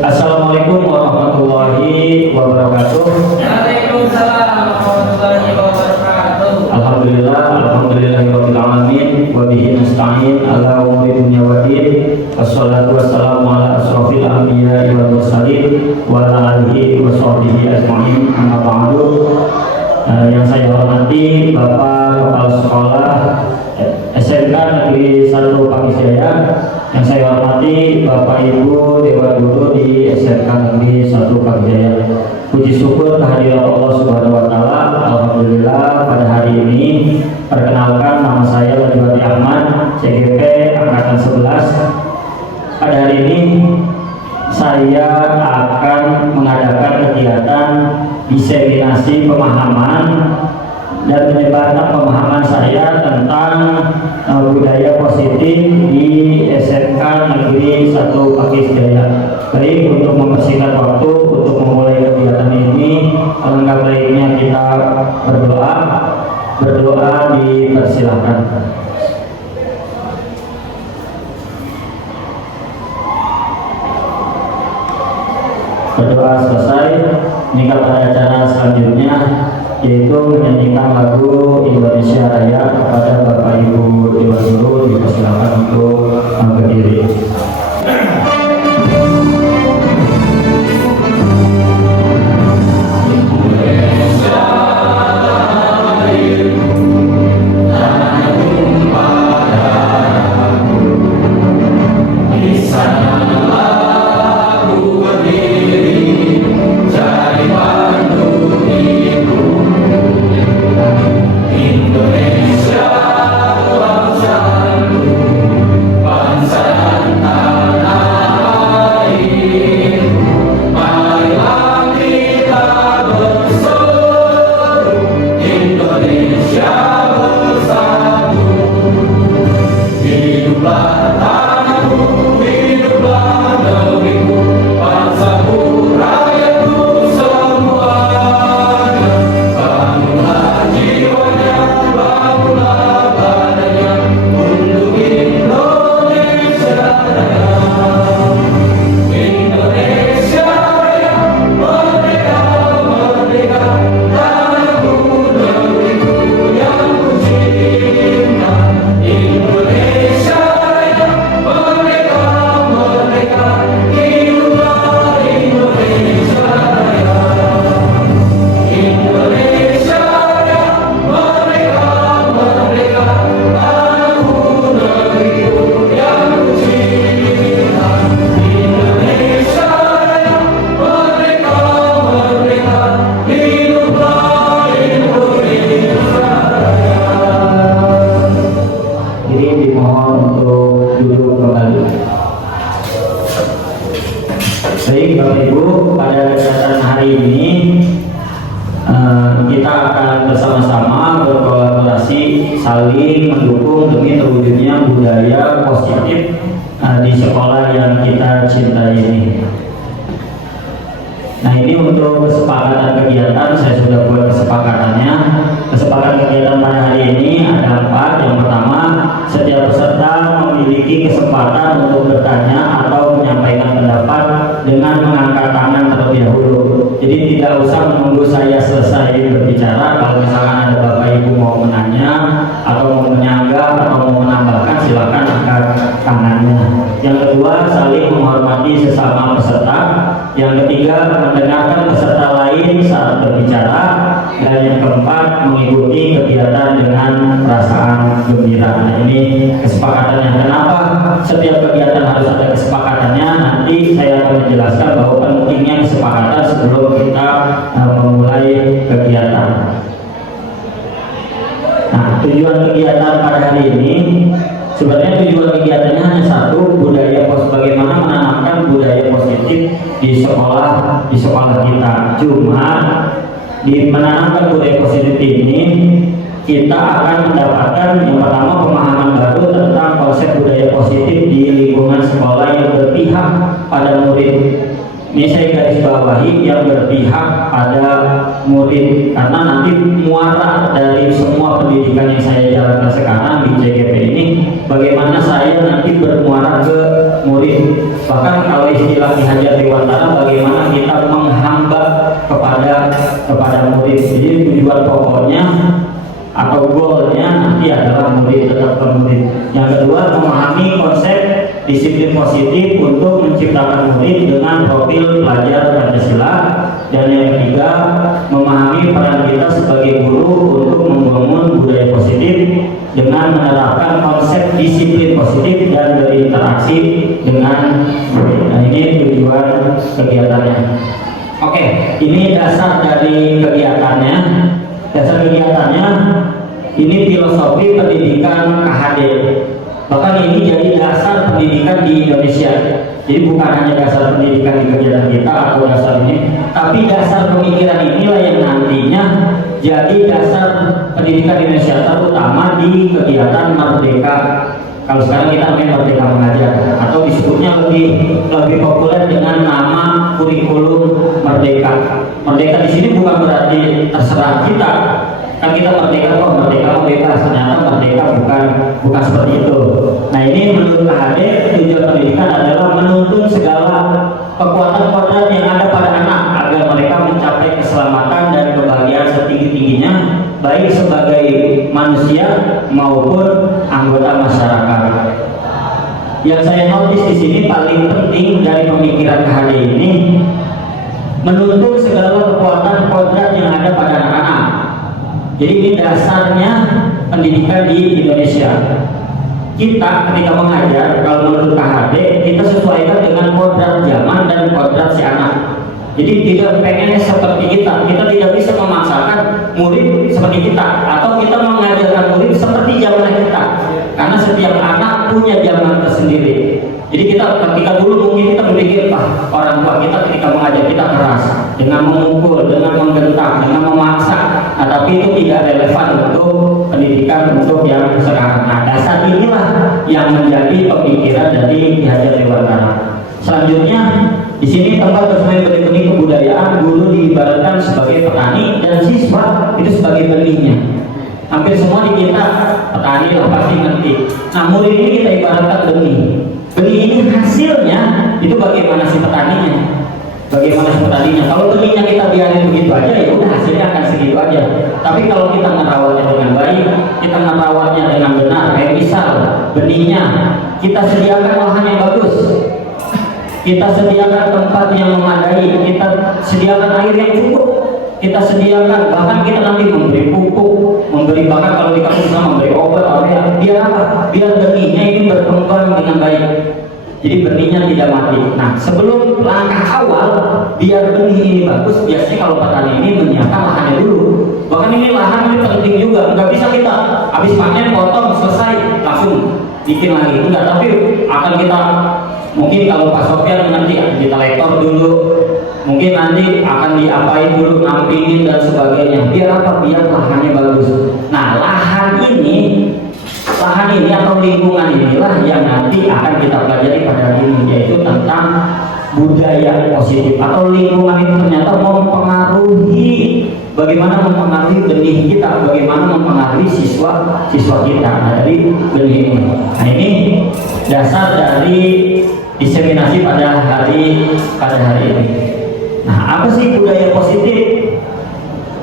Assalamualaikum warahmatullahi wabarakatuh. Waalaikumsalam warahmatullahi wabarakatuh. Alhamdulillahirabbil alamin wa bihi nasta'in ala umuri dunya waddin. Wassalatu wassalamu ala asrofil anbiya'i wal mursalin wa ala alihi wa sahbihi ajma'in. Amma ba'du. Yang saya hormati Bapak Kepala Sekolah SMK Negeri 1 Pamisjaya, yang saya hormati Bapak Ibu Dewan Guru di SMK Negeri 1 Pamisjaya. Puji syukur kehadirat Allah Subhanahu wa taala. Alhamdulillah pada hari ini perkenalkan, nama saya Najwati Ahmad, CGP angkatan 11. Pada hari ini saya akan mengadakan kegiatan diseminasi pemahaman dan menyebarkan pemahaman saya tentang budaya positif di SMK Negeri 1 Pamisjaya. Baik, untuk mempersingkat waktu untuk memulai kegiatan ini, alangkah baiknya kita berdoa dipersilahkan. Berdoa selesai, hingga pada acara selanjutnya, yaitu menyanyikan lagu Indonesia Raya. Kepada Bapak Ibu Dewan Guru dipersilakan untuk berdiri. Baik Bapak Ibu, pada kesempatan hari ini kita akan bersama-sama berkolaborasi saling mendukung demi terwujudnya budaya positif di sekolah yang kita cintai ini. Nah, ini untuk kesepakatan kegiatan, saya sudah buat kesepakatannya. Kesepakatan kegiatan pada hari ini ada 4. Yang pertama, setiap peserta memiliki kesempatan untuk bertanya atau menyampaikan pendapat dengan mengangkat tangan terlebih dahulu. Jadi tidak usah menunggu saya selesai berbicara. Kalau misalkan ada Bapak Ibu mau menanya atau mau menyanggah atau mau menambahkan, silakan angkat tangannya. Yang kedua, saling menghormati sesama peserta. Yang ketiga, mendengarkan peserta lain saat berbicara. Dan yang keempat, mengikuti kegiatan dengan perasaan gembira. Nah, ini kesepakatannya. Kenapa setiap kegiatan harus ada kesepakatannya? Nanti saya akan menjelaskan bahwa pentingnya kesepakatan sebelum kita memulai kegiatan. Nah, tujuan kegiatan pada hari ini, sebenarnya tujuan kegiatannya hanya satu, bagaimana menanamkan budaya positif di sekolah kita. Cuma di menanamkan budaya positif ini kita akan mendapatkan yang pertama pemahaman baru tentang konsep budaya positif di lingkungan sekolah yang berpihak pada murid. Ini saya garis bawahi, yang berpihak pada murid, karena nanti muara dari semua pendidikan yang saya jalankan sekarang di CGP ini bagaimana saya nanti bermuara ke murid. Bahkan kalau istilah Ki Hajar Dewantara, bagaimana kita menghamba kepada murid. Jadi tujuan pokoknya atau goalnya nanti adalah murid, tetap ke murid. Yang kedua, memahami konsep disiplin positif untuk menciptakan murid dengan profil pelajar Pancasila. Dan yang ketiga, memahami peran kita sebagai guru untuk membangun budaya positif dengan menerapkan konsep disiplin positif dan berinteraksi dengan murid. Nah, ini tujuan kegiatannya. Oke, ini dasar dari kegiatannya. Dasar kegiatannya ini filosofi pendidikan KHD. Bahkan ini jadi dasar pendidikan di Indonesia. Jadi bukan hanya dasar pendidikan di kegiatan kita atau dasar ini, tapi dasar pemikiran inilah yang nantinya jadi dasar pendidikan di Indonesia, terutama di kegiatan Merdeka. Kalau sekarang kita namanya Merdeka Mengajar, atau disebutnya lebih populer dengan nama kurikulum Merdeka. Merdeka di sini bukan berarti terserah kita. Kan kita merdeka kok, merdeka bebas. Ternyata merdeka bukan seperti itu. Nah, ini menurut KHD tujuan pendidikan adalah menuntun segala kekuatan kodrat yang ada pada anak agar mereka mencapai keselamatan dan kebahagiaan setinggi-tingginya, baik sebagai manusia maupun anggota masyarakat. Yang saya notice di sini paling penting dari pemikiran KHD ini, menuntun segala kekuatan kodrat yang ada pada anak-anak. Jadi ini dasarnya pendidikan di Indonesia. Kita ketika mengajar, kalau menurut KHD, kita sesuaikan dengan kodrat zaman dan kodrat si anak. Jadi tidak pengennya seperti kita tidak bisa memaksakan murid seperti kita, atau kita mengajarkan murid seperti zaman kita. Karena setiap anak punya zaman tersendiri. Jadi kita ketika dulu mungkin kita berpikir, orang tua kita ketika mengajar kita keras, dengan memukul, dengan menggentak, dengan memaksa. Nah, tapi itu tidak relevan untuk pendidikan untuk yang sekarang. Nah, dasar inilah yang menjadi pemikiran dari Ki Hajar Dewantara. Selanjutnya, di sini tempat bermain benih-benih kebudayaan, guru diibaratkan sebagai petani dan siswa itu sebagai benihnya. Hampir semua di kita petani lah pasti ngerti. Nah, murid ini kita ibaratkan benih. Benih ini hasilnya itu bagaimana si petaninya. Bagaimana si petaninya? Kalau benihnya kita biarin begitu aja, ya udah hasilnya akan segitu aja. Tapi kalau kita merawatnya dengan baik, kita merawatnya dengan benar, kayak misal benihnya kita sediakan lahan yang bagus, kita sediakan tempat yang memadai, kita sediakan air yang cukup, kita sediakan, bahkan kita nanti memberi pupuk, memberi, bahkan kalau di kampung bisa memberi obat, biar apa? Biar benihnya ini berkembang dengan baik. Jadi benihnya tidak mati. Nah, sebelum langkah awal biar benih ini bagus, biasanya kalau petani ini menyiapkan lahannya dulu. Bahkan ini lahan ini penting juga. Nggak bisa kita habis panen potong selesai langsung bikin lagi. Enggak, tapi akan kita mungkin kalau Pak Sofyan nanti kita lekor dulu, mungkin nanti akan diapain dulu, nampingin dan sebagainya. Biar apa? Biar lahannya bagus. Nah, lahan ini atau lingkungan inilah yang nanti akan kita pelajari pada hari ini, yaitu tentang budaya positif. Atau lingkungan itu ternyata mempengaruhi, bagaimana mempengaruhi benih kita, bagaimana mempengaruhi siswa kita. Nah, dari benih ini. Nah, ini dasar dari diseminasi pada hari ini. Nah, apa sih budaya positif?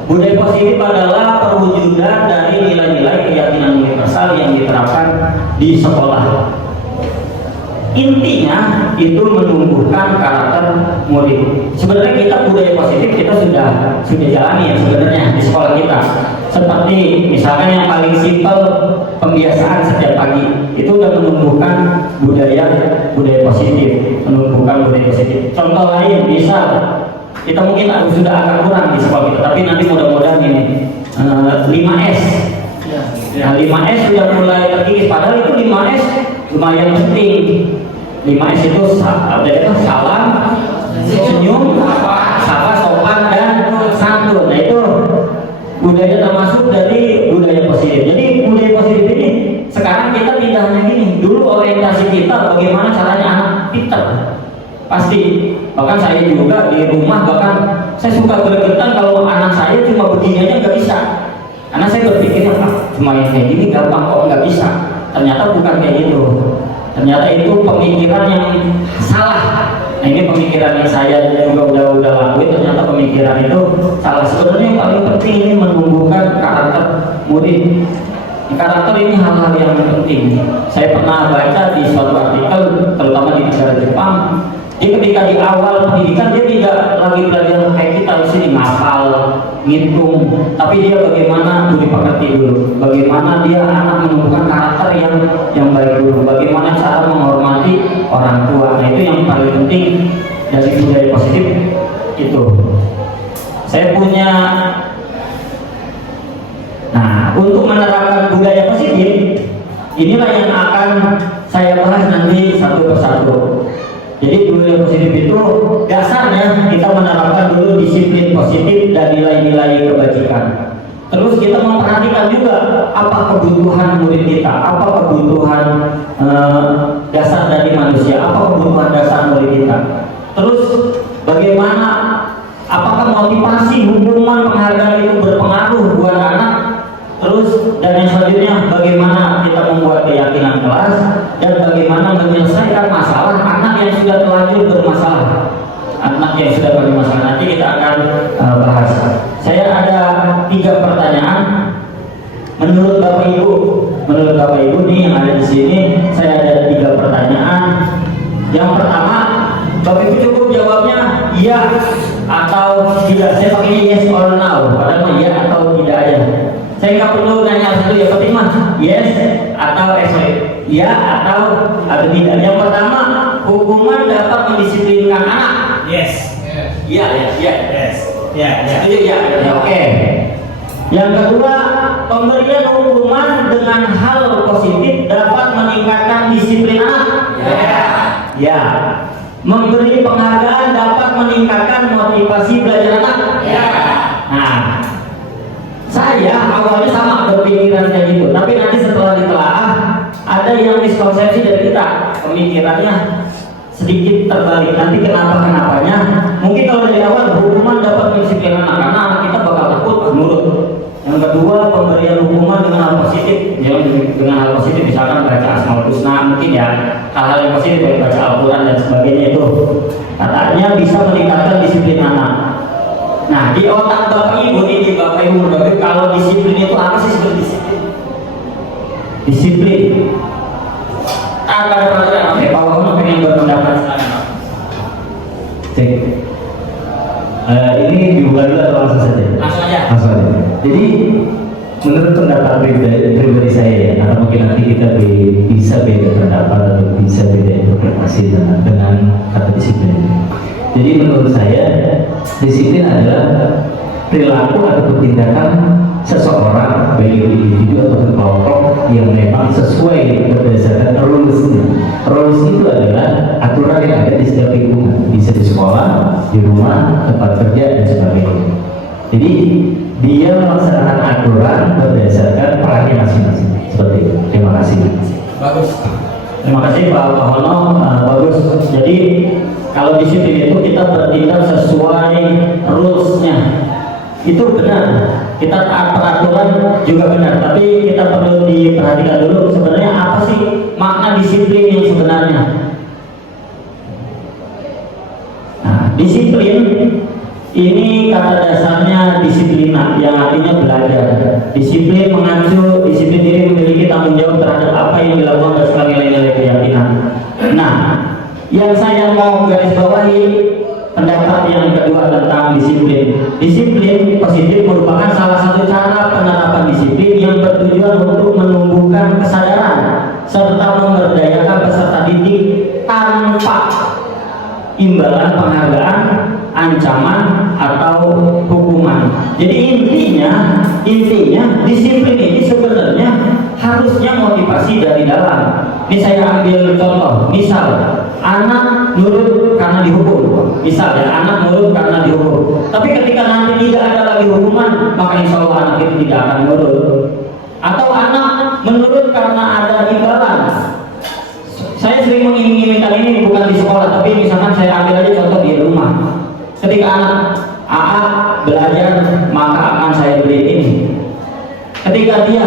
Budaya positif adalah perwujudan dari nilai-nilai keyakinan universal yang diterapkan di sekolah. Intinya itu menumbuhkan karakter murid. Sebenarnya kita budaya positif kita sudah jalani ya sebenarnya di sekolah kita. Seperti misalkan yang paling simpel, pembiasaan setiap pagi itu sudah menumbuhkan budaya positif, Contoh lain, misal kita mungkin sudah agak kurang di sekolah kita, tapi nanti mudah-mudahan ini 5S. Ya, 5S sudah mulai terkikis, padahal itu 5S lumayan penting. 5S itu salam, senyum, sapa, sopan, dan santun. Nah, itu budaya termasuk dari budaya positif. Jadi budaya positif ini sekarang kita tidak hanya gini. Dulu orientasi kita bagaimana caranya anak pintar. Pasti, bahkan saya juga di rumah, bahkan saya suka gregetan kalau anak saya cuma begini aja nggak bisa, karena saya berpikir cuma yang kayak gini gampang kok nggak bisa. ternyata bukan kayak gitu. Ternyata itu pemikiran yang salah. Nah, ini pemikiran yang saya juga udah lakuin. Ternyata pemikiran itu salah. Sebenarnya yang paling penting ini menumbuhkan karakter murid. Karakter ini hal-hal yang penting. Saya pernah baca di suatu artikel, terutama di negara Jepang. Dia ketika di awal pendidikan dia tidak lagi belajar kayak kita di sini ngafal, ngitung, tapi dia bagaimana budi pekerti dulu, bagaimana dia anak menumbuhkan karakter yang baik dulu, bagaimana cara menghormati orang tua. Nah, itu yang paling penting dari budaya positif itu. Saya punya. Nah, untuk menerapkan budaya positif, inilah yang akan saya bahas nanti satu persatu. Jadi budaya positif itu dasarnya kita menerapkan dulu disiplin positif dan nilai-nilai kebajikan. Terus kita memperhatikan juga apa kebutuhan murid kita, apa kebutuhan dasar dari manusia, apa kebutuhan dasar murid kita. Terus bagaimana, apakah motivasi, hukuman, penghargaan itu berpengaruh buat anak. Terus dan yang selanjutnya bagaimana kita membuat keyakinan kelas dan bagaimana menyelesaikan masalah anak yang sudah terlanjur bermasalah. Anak yang sudah bermasalah nanti kita akan bahas. Saya ada 3 pertanyaan. Menurut Bapak Ibu nih yang ada di sini, saya ada 3 pertanyaan. Yang pertama, Bapak Ibu cukup jawabnya iya atau tidak. Saya pakai yes or no, padahal iya atau tidak aja. Saya nggak perlu nanya satu, yang penting mah yes atau ya atau tidak. Yang pertama, hukuman dapat mendisiplinkan anak. Yes. Iya. Setuju ya. Oke. Yang kedua, pemberian hukuman dengan hal positif dapat meningkatkan disiplin anak. Ya. Memberi penghargaan dapat meningkatkan motivasi belajar anak. Nah, saya awalnya sama berpikiran kayak gitu, tapi nanti setelah ditelaah ada yang miskonsepsi dari kita, pemikirannya sedikit terbalik. Nanti kenapanya? Mungkin kalau dari awal hukuman dapat mendisiplinkan anak, karena anak kita bakal takut nurut. Yang kedua, pemberian hukuman dengan hal positif. Dengan hal positif misalkan baca Asmaul Husna, mungkin ya hal-hal yang positif, baca Al-Quran dan sebagainya itu katanya bisa meningkatkan disiplin anak. Nah, di otak Bapak Ibu ini, kalau disiplin itu apa sih sebenarnya disiplin? Disiplin. Ada pertanyaan, Pak Wahono pengen berpendapat sekarang. Cek. Ini dibuka dulu atau langsung saja? Langsung aja. Jadi menurut pendapat pribadi saya ya, atau mungkin nanti kita bisa beda pendapat atau bisa beda interpretasi dengan kata disiplin. Jadi menurut saya disiplin adalah perilaku atau tindakan seseorang, baik individu atau kelompok, yang memang sesuai berdasarkan rules. Rules itu adalah aturan yang ada di setiap lingkungan, bisa di sekolah, di rumah, tempat kerja dan sebagainya. Jadi dia melaksanakan aturan berdasarkan perannya masing-masing. Seperti itu. Terima kasih. Bagus. Terima kasih Pak Wahono. Bagus. Jadi kalau disiplin itu kita bertindak sesuai rulesnya, itu benar. Kita taat peraturan juga benar, tapi kita perlu diperhatikan dulu sebenarnya apa sih makna disiplin yang sebenarnya. Nah, disiplin ini kata dasarnya disiplina, yang artinya belajar. Disiplin mengacu, disiplin diri memiliki tanggung jawab terhadap apa yang dilakukan berdasarkan nilai-nilai keyakinan. Nah, yang saya mau garis bawahi pendapat yang kedua tentang disiplin. Disiplin positif merupakan salah satu cara penerapan disiplin yang bertujuan untuk menumbuhkan kesadaran serta memberdayakan peserta didik tanpa imbalan penghargaan, ancaman atau hukuman. Jadi intinya disiplin ini sebenarnya harusnya motivasi dari dalam. Ini saya ambil contoh, misal anak nurut karena dihukum, misal ya, anak nurut karena dihukum. Tapi ketika nanti tidak ada lagi hukuman, maka insya Allah anak itu tidak akan nurut. Atau anak menurut karena ada imbalan. Saya sering menginginkan ini bukan di sekolah, tapi misalkan saya ambil aja contoh di rumah. Ketika anak AA belajar, maka akan saya beli ini. Ketika dia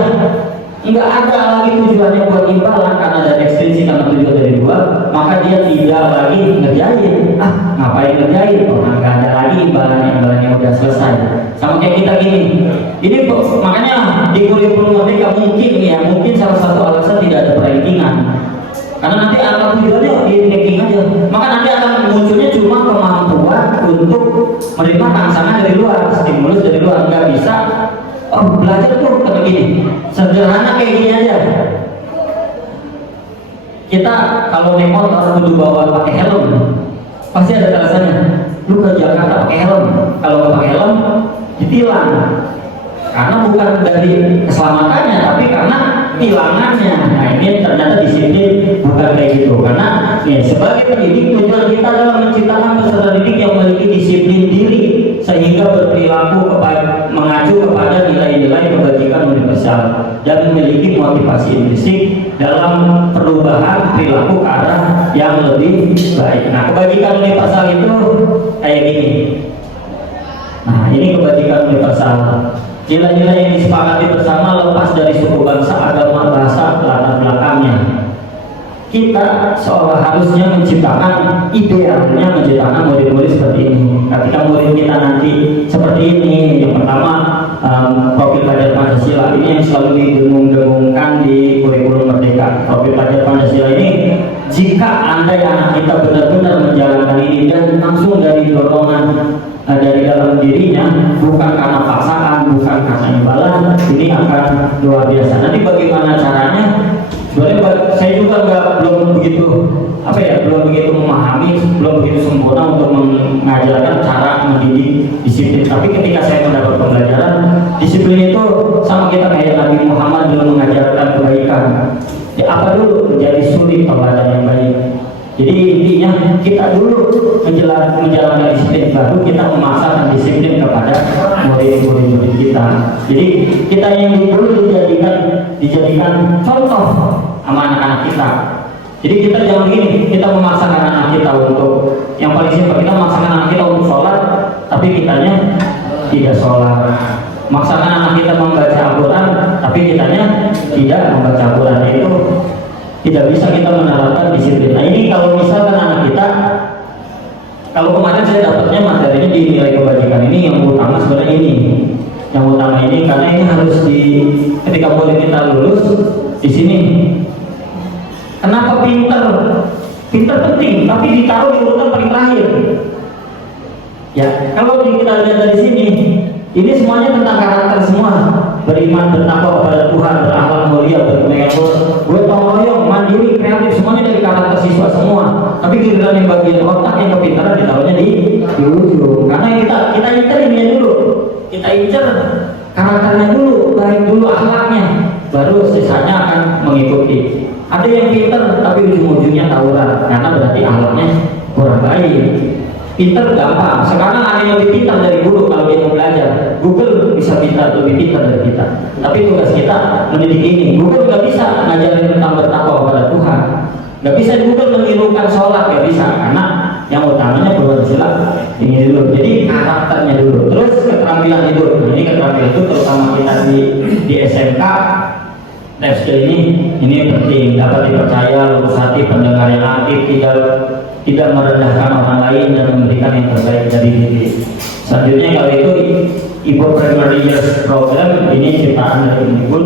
nggak ada lagi tujuannya buat imbalan karena ada ekstensi karena tujuan dari dua, maka dia tidak lagi ngerjain. Ngapain ngerjain? Orang nggak ada lagi imbalannya udah selesai. Sama kayak kita gini. Ini makanya di kurikulum mereka mungkin salah satu alasan tidak ada perankingan. Karena nanti akan tujuannya di ranking aja. Maka nanti akan munculnya cuma kemampuan untuk menerima rangsangan dari luar, stimulus dari luar. Nggak bisa. Belajar tuh kayak gini, sederhana kayak gini aja. Kita kalau naik motor kudu bawa pakai helm, pasti ada alasannya. Lu ke Jakarta pakai helm, kalau nggak pakai helm ditilang. Karena bukan dari keselamatannya, tapi karena tilangannya. Nah ini ternyata disiplin bukan kayak gitu. Karena sebagai pendidik tujuan kita adalah menciptakan peserta didik yang memiliki disiplin diri sehingga berperilaku mengacu kepada nilai-nilai kebajikan universal dan memiliki motivasi intrinsik dalam perubahan perilaku ke arah yang lebih baik. Nah, kebajikan universal itu kayak gini. Nah, ini kebajikan universal. Nilai-nilai yang disepakati bersama lepas dari suku bangsa, agama, bahasa, latar belakangnya. Kita seolah harusnya menciptakan, idealnya menciptakan murid-murid seperti ini. Ketika murid kita nanti seperti ini, yang pertama profil pelajar Pancasila ini yang selalu didengung-dengungkan di kurikulum Merdeka. Profil pelajar Pancasila ini, jika anak kita benar-benar menjalankan ini dan langsung dari dorongan dari dalam dirinya, bukan karena paksaan, bukan karena imbalan, ini akan luar biasa. Nanti bagaimana caranya? Sebenarnya saya juga belum begitu memahami, belum begitu sempurna untuk mengajarkan cara mendidik disiplin. Tapi ketika saya mendapat pembelajaran, disiplin itu sama kita kayak Nabi Muhammad belum mengajarkan kebaikan. Ya apa dulu menjadi suri teladan yang baik. Jadi intinya kita dulu menjalankan disiplin, baru kita memaksakan disiplin kepada murid-murid kita. Jadi kita yang dulu dijadikan contoh sama anak-anak kita. Jadi kita jangan begini, kita memaksakan anak kita untuk yang paling simpel, kita memaksakan anak kita untuk sholat, tapi kitanya tidak sholat. Memaksakan anak kita membaca Al-Quran, tapi kitanya tidak membaca Al-Quran. Itu tidak bisa kita menerapkan disiplin. Nah ini kalau misalkan anak kita, kalau kemarin saya dapatnya materinya di nilai kebajikan ini yang utama sebenarnya ini, yang utama ini karena ini harus ketika boleh kita lulus di sini. Kenapa pinter penting, tapi ditaruh di urutan paling terakhir. Ya kalau kita lihat dari sini, ini semuanya tentang karakter semua. Beriman, bertakwa kepada Tuhan, berakhlak mulia, berkemenangan, gue royong, mandiri, kreatif, semuanya dari karakter siswa semua. Tapi giliran yang bagian otak yang kepintaran ditaruhnya di ujung. Karena kita incer ini dulu, kita incer karakternya dulu, baik dulu akhlaknya, baru sisanya akan mengikuti. Ada yang pintar tapi ujung-ujungnya tawuran, karena berarti akhlaknya kurang baik. Pintar gampang. Sekarang ada yang lebih pintar dari guru kalau dia mau belajar. Google bisa lebih pintar dari kita. Tapi tugas kita mendidik ini. Google nggak bisa ngajarin tentang bertakwa kepada Tuhan. Nggak bisa Google menirukan sholat, nggak bisa. Karena yang utamanya berwasilah ini dulu. Jadi karakternya dulu. Terus keterampilan hidup. Ini keterampilan itu terutama kita di SMK. Tes ini penting, dapat dipercaya, lurus hati, pendengar yang aktif, tidak merendahkan orang lain dan memberikan yang terbaik dari diri. Selanjutnya kalau itu Ibu Primary Years Program ini ciptaan dari Ibu.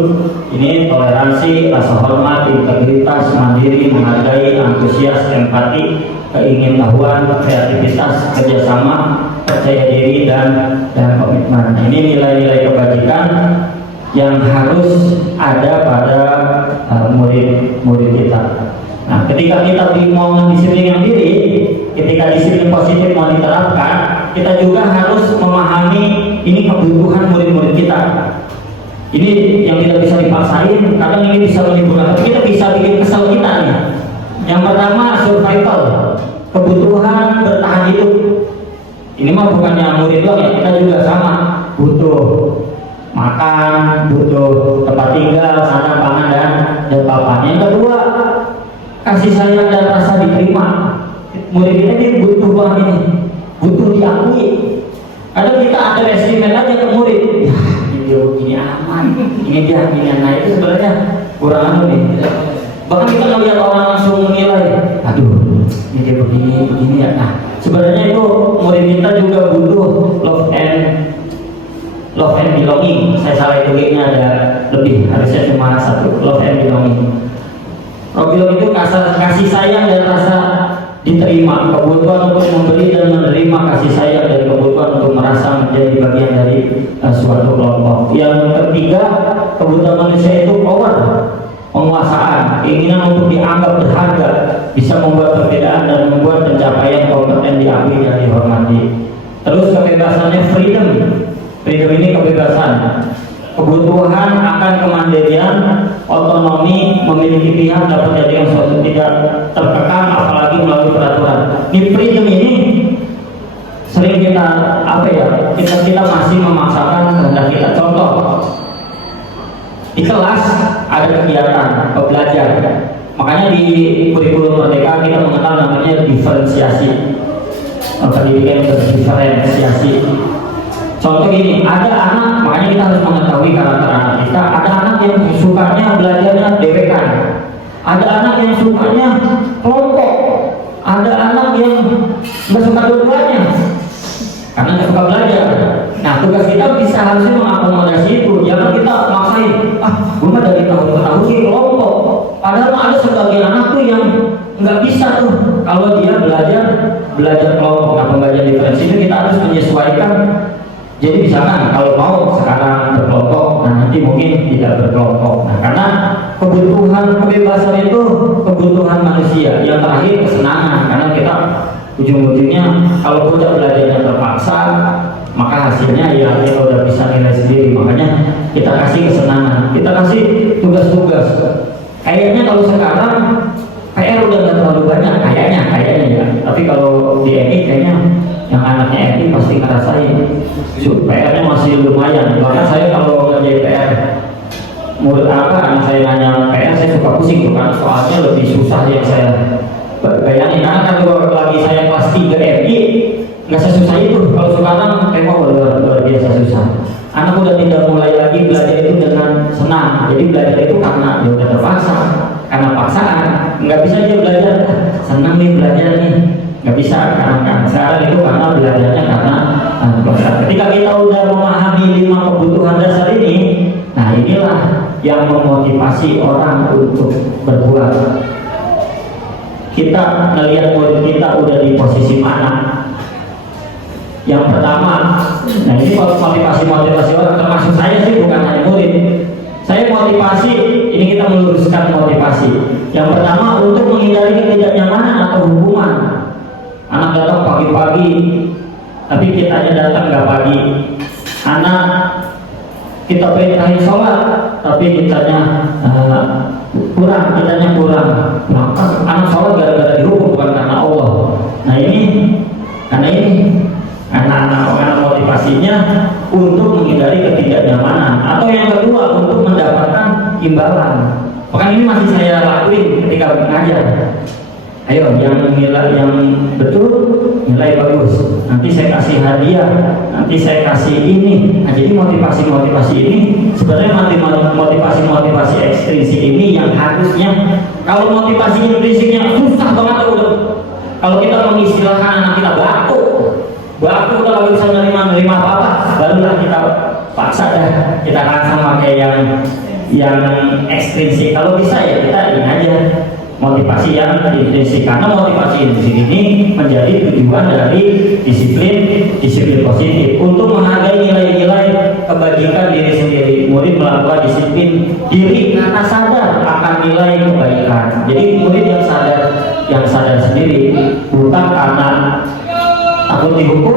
Ini toleransi, rasa hormat, integritas, mandiri, menghargai, antusias, empati, keingintahuan, kreativitas, kerjasama, percaya diri dan komitmen. Ini nilai-nilai kebajikan yang harus ada pada murid-murid kita. Nah, ketika kita mau mendisiplinkan diri, ketika disiplin positif mau diterapkan, kita juga harus memahami ini kebutuhan murid-murid kita. Ini yang tidak bisa dipaksain, kadang ini bisa menimbulkan, tapi kita bisa bikin kesal kita nih. Yang pertama survival, kebutuhan bertahan hidup. Ini mah bukannya murid doang ya, kita juga sama butuh makan, butuh tempat tinggal, sandang, pangan dan papan. Yang kedua, kasih sayang dan rasa diterima. Murid kita ini butuh banget ini, butuh diakui. Kadang kita ada resimen aja ke murid, ya ini aman, ini dia ini. Nah itu sebenarnya kurang anu nih. Bahkan kita ngelihat orang langsung menilai, aduh ini dia begini ya. Nah sebenarnya itu murid kita juga butuh love and belonging. Saya salah itu kayaknya ada lebih, harusnya cuma satu, love and belonging. Belonging itu kasih sayang dan rasa diterima, kebutuhan untuk memberi dan menerima kasih sayang, dan kebutuhan untuk merasa menjadi bagian dari suatu kelompok. Yang ketiga, kebutuhan manusia itu power, penguasaan, keinginan untuk dianggap berharga, bisa membuat perbedaan dan membuat pencapaian kompeten diakui dan dihormati. Terus kebebasannya freedom ini kebebasan, kebutuhan akan kemandirian, otonomi, memiliki pihak, dapat jadikan suatu tidak terkekang apalagi melalui peraturan. Ini freedom ini sering kita kita masih memaksakan kehendak kita. Contoh, di kelas ada kegiatan belajar, makanya di kurikulum Merdeka kita mengenal namanya diferensiasi, pendidikan berdiferensiasi. Contoh gini, ada anak, makanya kita harus mengetahui karakter anak kita. Ada anak yang sukanya belajarnya dewekan, ada anak yang sukanya kelompok, ada anak yang nggak suka dua-duanya karena nggak suka belajar. Nah tugas kita bisa harusnya mengakomodasi itu. Jangan kita maksain, gue mah dari tahun ke tahun sih kelompok. Padahal ada sebagian anak tuh yang nggak bisa tuh kalau dia belajar kelompok. Nah pembelajaran diferensi itu kita harus menyesuaikan. Jadi misalkan kalau mau sekarang berkelompok, nah nanti mungkin tidak berkelompok. Nah karena kebutuhan kebebasan itu kebutuhan manusia. Yang terakhir kesenangan, karena kita ujung-ujungnya kalau kita belajarnya terpaksa, maka hasilnya ya kita udah bisa nilai sendiri. Makanya kita kasih kesenangan, kita kasih tugas-tugas. Kayaknya kalau sekarang PR udah nggak terlalu banyak, kayaknya ya. Tapi kalau di ENIK kayaknya yang anaknya ENIK pasti ngerasain PR-nya masih lumayan. Bahkan saya kalau ngerjain PR, murid anak saya nanya PR, saya suka pusing tuh, karena soalnya lebih susah yang saya bayangin. Karena kan kalau lagi saya kelas 3 MI nggak sesusah itu. Kalau sekarang memang luar biasa susah. Anak udah tidak mulai lagi belajar itu dengan senang. Jadi belajar itu karena dia udah terpaksa, karena paksaan. Nggak bisa dia belajar senang nih belajar nih, nggak bisa. Karena sekarang itu karena belajarnya karena paksaan. Ketika kita udah memahami 5 kebutuhan dasar ini, nah inilah yang memotivasi orang untuk berbuat. Kita melihat murid kita udah di posisi mana. Yang pertama, nah ini motivasi orang, termasuk saya sih, bukan hanya murid. Saya motivasi, ini kita meluruskan motivasi. Yang pertama, untuk menghindari ketidaknyamanan atau hubungan. Anak datang pagi-pagi, tapi kitanya datang nggak pagi. Anak kita perintahin sholat, tapi kitanya kurang. Anak sholat gara-gara dihukum, bukan karena Allah. Nah ini karena motivasinya untuk menghindari ketidaknyamanan, atau yang kedua untuk mendapatkan imbalan. Bahkan ini masih saya lakuin ketika mengajar. Ayo yang nilai yang betul, nilai bagus, nanti saya kasih hadiah, nanti saya kasih ini. Nah, jadi motivasi ini sebenarnya motivasi ekstrinsik ini yang harusnya, kalau motivasi intrinsiknya susah banget udah. Kalau kita mengistilahkan anak kita batu kalau bisa menerima apa-apa, barulah kita paksa dah, kita rangsang pakai yang ekstrinsik. Kalau bisa ya kita ini aja motivasi yang intrinsik, karena motivasi intrinsik ini menjadi tujuan dari disiplin positif untuk menghargai nilai-nilai kebajikan diri sendiri. Murid melakukan disiplin diri karena sadar akan nilai kebaikan. Jadi murid yang sadar sendiri, bukan karena takut dihukum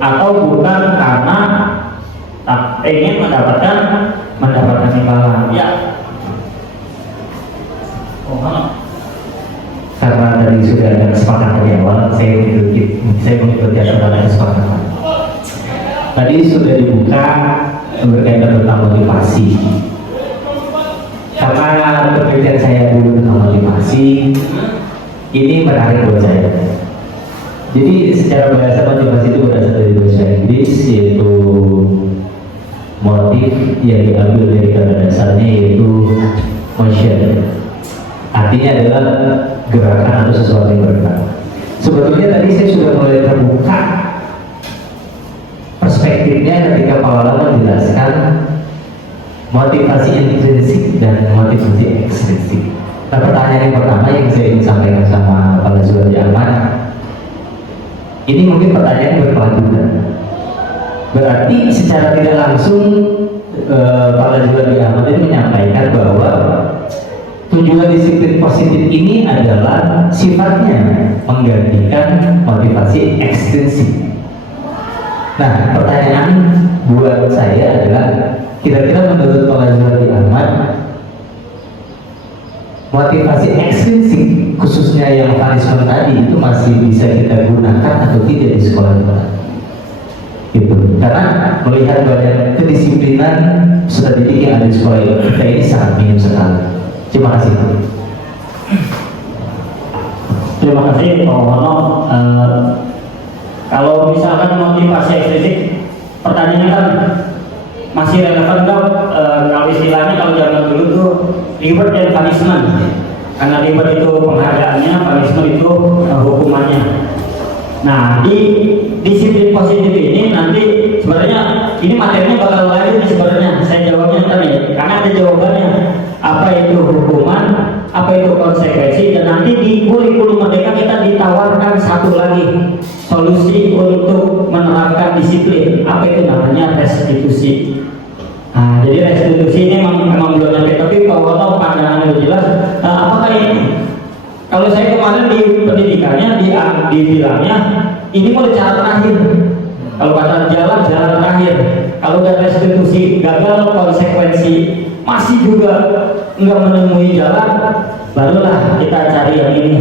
atau bukan karena ingin mendapatkan imbalan. Ya. Karena tadi sudah ada kesepakatan di awal, saya mengikuti aturan kesepakatan. Tadi sudah dibuka berkaitan tentang motivasi. Karena penelitian saya dulu tentang motivasi, ini menarik buat saya. Jadi secara bahasa motivasi itu berasal dari bahasa Inggris, yaitu motif yang diambil dari kata dasarnya yaitu motion, artinya adalah gerakan atau sesuatu yang bergerak. Sebetulnya tadi saya sudah mulai terbuka perspektifnya ketika Pak Wala menjelaskan motivasi intrinsik dan motivasi ekstrinsik. Nah, pertanyaan yang pertama yang saya ingin sampaikan sama Pak Lazwadi Ahmad, ini mungkin pertanyaan berkelanjutan. Berarti secara tidak langsung Pak Lazwadi Ahmad ini menyampaikan bahwa tujuan disiplin positif ini adalah sifatnya menggantikan motivasi ekstrinsik. Nah, pertanyaan buat saya adalah, kira-kira menurut Pak Lazwadi Ahmad, motivasi ekstrinsik khususnya yang punishment tadi itu masih bisa kita gunakan atau tidak di sekolah kita? Gitu. Karena melihat banyak kedisiplinan peserta didik yang ada di sekolah kita ini sangat minim sekali. Terima kasih. Terima kasih Pak Wono. Kalau misalkan motivasi ekstrinsik, pertanyaannya kan masih relevan dong. Kalau istilahnya kalau zaman dulu tuh reward dan punishment. Karena reward itu penghargaannya, punishment itu hukumannya. Nah, di disiplin positif ini nanti sebenarnya ini materinya bakal lanjut nih sebenarnya. Saya jawabnya tadi karena ada jawabannya. Apa itu hukuman, apa itu konsekuensi, dan nanti di kurikulum merdeka kita ditawarkan satu lagi solusi untuk menerapkan disiplin. Apa itu namanya? Restitusi. Nah, jadi restitusi ini memang belum nyampe, tapi Pak Wono pandangan itu jelas. Apakah ini? Kalau saya kemarin di pendidikannya dibilangnya ini mau cara terakhir. Kalau kata jalan terakhir. Kalau udah restitusi gagal, konsekuensi masih juga nggak menemui jalan, barulah kita cari yang ini.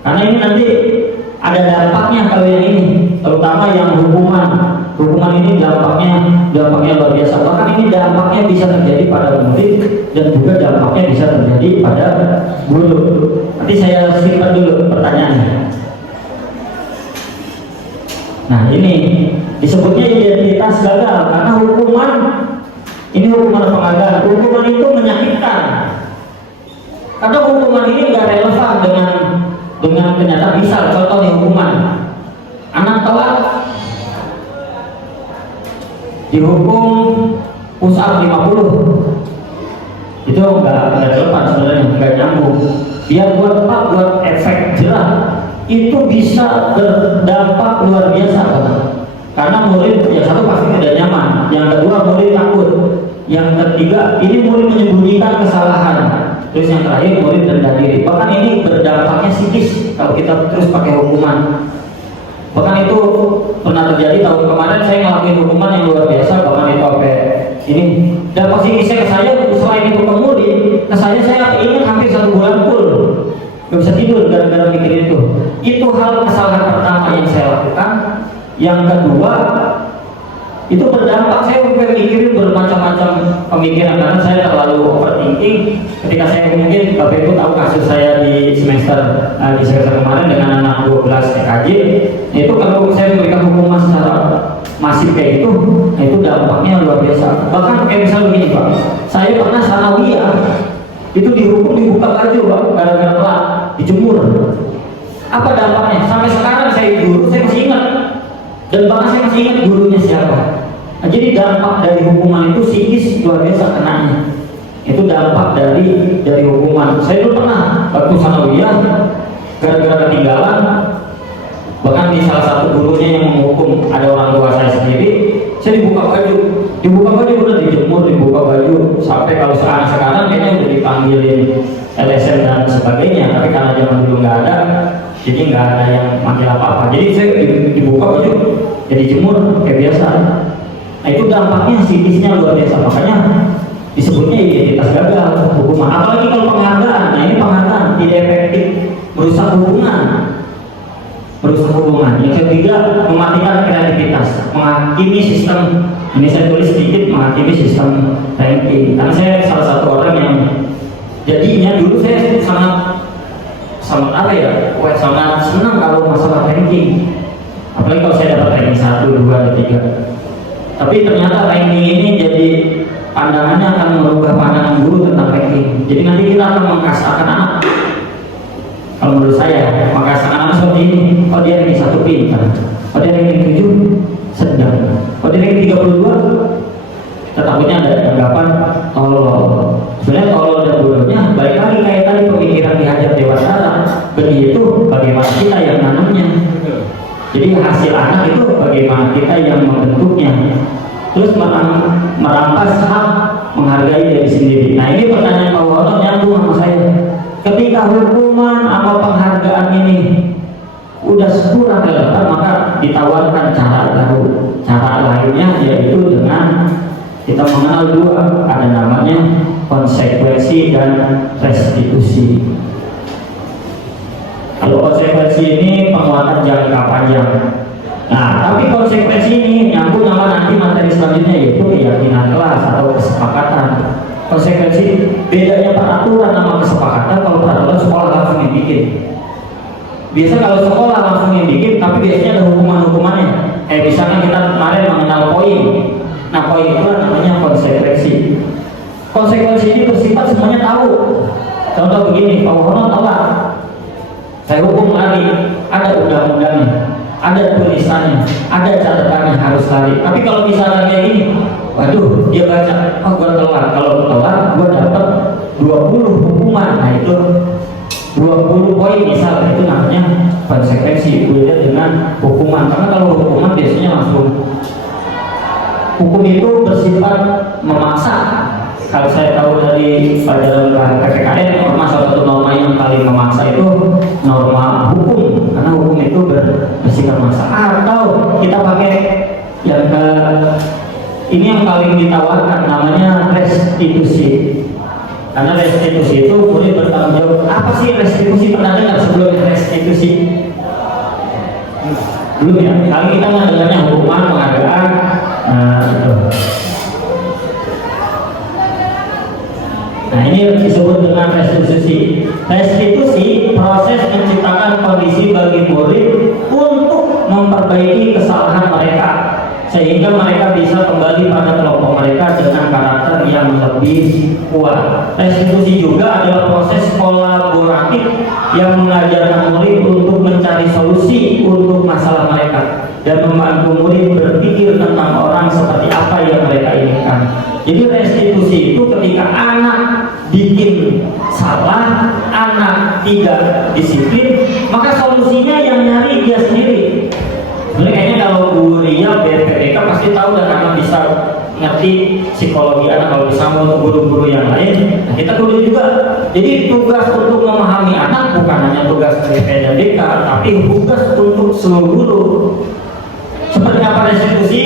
Karena ini nanti ada dampaknya kalau yang ini, terutama yang hukuman. Hukuman ini dampaknya luar biasa. Bahkan ini dampaknya bisa terjadi pada murid dan juga dampaknya bisa terjadi pada guru. Nanti saya simpan dulu pertanyaannya. Nah, ini disebutnya identitas gagal karena hukuman ini hukuman penghargaan. Hukuman itu menyakitkan. Karena hukuman ini nggak relevan dengan kenyataan. Misal contoh nih hukuman, anak telat dihukum push up 50, itu nggak relevan sebenarnya, nggak nyambung. Dia buat efek jerah itu bisa berdampak luar biasa, karena murid yang satu pasti tidak nyaman, yang kedua murid takut, yang ketiga ini murid menyembunyikan kesalahan, terus yang terakhir murid rendah diri. Bahkan ini berdampaknya psikis kalau kita terus pakai hukuman. Bahkan itu pernah terjadi tahun kemarin, saya ngelakuin hukuman yang luar biasa, bahkan itu sampai ini dampak psikisnya ke saya. Selain itu ke murid, ke saya ingat hampir 1 bulan full gak bisa tidur gara-gara mikirin itu. Itu hal kesalahan pertama yang saya lakukan. Yang kedua, itu berdampak, saya mikirin bermacam-macam pemikiran karena saya terlalu overthinking. Ketika saya mungkin Bapak Ibu tahu kasus saya di semester kemarin dengan anak 12 TKJ, itu kalau saya memberikan hukuman secara masif kayak itu, itu dampaknya luar biasa. Bahkan kayak misalnya begini Pak, saya pernah sanawiyah itu dihukum dibuka baju Pak, gara-gara telat dijemur. Apa dampaknya? Sampai sekarang saya guru, saya masih ingat, dan bahkan saya masih ingat gurunya siapa. Nah, jadi dampak dari hukuman itu psikis luar biasa kenanya. Itu dampak dari hukuman. Saya dulu pernah waktu sanawiyah gara-gara ketinggalan, bahkan di salah satu gurunya yang menghukum ada orang tua saya sendiri, saya dibuka baju benar, dijemur, dibuka baju, sampai kalau sekarang kayaknya udah dipanggilin LSM dan sebagainya, tapi karena zaman dulu nggak ada, jadi nggak ada yang manggil apa-apa. Jadi saya dibuka baju, jadi jemur kayak biasa. Nah, itu dampaknya psikisnya luar biasa, makanya disebutnya identitas gagal hukuman. Apalagi kalau penghargaan, nah ini penghargaan tidak efektif, merusak hubungan. Yang ketiga, mematikan kreativitas, menghakimi sistem. Ini saya tulis sedikit, menghakimi sistem ranking. Karena saya salah satu orang yang jadinya dulu saya sangat apa ya, sangat senang kalau masalah ranking. Apalagi kalau saya dapat ranking 1, 2, 3. Tapi ternyata ranking ini jadi pandangannya akan merubah pandangan guru tentang ranking. Jadi nanti kita akan mengkasarkan anak. Kalau menurut saya, mengkasarkan anak seperti ini. Oh dia ranking 1 pintar, oh dia ranking 7 sedang, oh dia ranking 32. Takutnya ada anggapan tolol. Sebenarnya tolol dan bodohnya balik lagi kayak tadi pemikiran dihajar dewasa. Benih itu bagaimana kita yang nanamnya. Jadi hasil anak itu bagaimana kita yang membentuknya. Terus merampas hak menghargai diri sendiri. Nah ini pertanyaan Pak Wono nyambung sama saya. Ketika hukuman atau penghargaan ini udah kurang relevan, maka ditawarkan cara baru. Cara lainnya yaitu dengan kita mengenal dua, ada namanya konsekuensi dan restitusi. Kalau konsekuensi ini penguatan jangka panjang. Nah, tapi konsekuensi ini nyambung sama nanti materi selanjutnya yaitu keyakinan kelas atau kesepakatan. Konsekuensi bedanya peraturan sama kesepakatan. Kalau peraturan sekolah langsung dibikin. Biasa kalau sekolah langsung dibikin, tapi biasanya ada hukuman-hukumannya. Misalkan kita kemarin mengenal poin. Nah, poin itu namanya konsekuensi. Konsekuensi ini bersifat semuanya tahu. Contoh begini, Pak Wono tahu lah. Saya hukum lari, ada undang-undangnya, ada tulisannya, ada catatannya harus lari. Tapi kalau misalnya kayak gini, waduh, dia baca, oh gua telat. Kalau telat, gua dapat 20 hukuman. Nah itu 20 poin misal, itu namanya konsekuensi. Beda dengan hukuman. Karena kalau hukuman biasanya langsung. Hukum itu bersifat memaksa. Kalau saya tahu dari pelajaran PPKN, norma salah satu norma yang paling memaksa itu norma hukum, karena hukum itu bersifat memaksa. Atau kita pakai yang ini yang paling ditawarkan namanya restitusi. Karena restitusi itu boleh bertanggung jawab. Apa sih restitusi? Pernah dengar sebelum restitusi? Belum ya. Kali kita mendengarnya hukuman, penghargaan. Nah ini disebut dengan restitusi. Restitusi proses menciptakan kondisi bagi murid untuk memperbaiki kesalahan mereka sehingga mereka bisa kembali pada kelompok mereka dengan karakter yang lebih kuat. Restitusi juga adalah proses kolaboratif yang mengajarkan murid untuk mencari solusi untuk masalah mereka dan membantu murid berpikir tentang orang seperti apa yang mereka inginkan. Jadi restitusi itu ketika anak bikin salah, anak tidak disiplin, maka solusinya yang nyari dia sendiri. Kayaknya kalau Bu Ria BPK pasti tahu dan karena bisa ngerti psikologi anak. Kalau bersama untuk guru-guru yang lain, nah kita guru juga. Jadi tugas untuk memahami anak bukan hanya tugas BP dan DK, tapi tugas untuk seluruh guru. Seperti apa restitusi?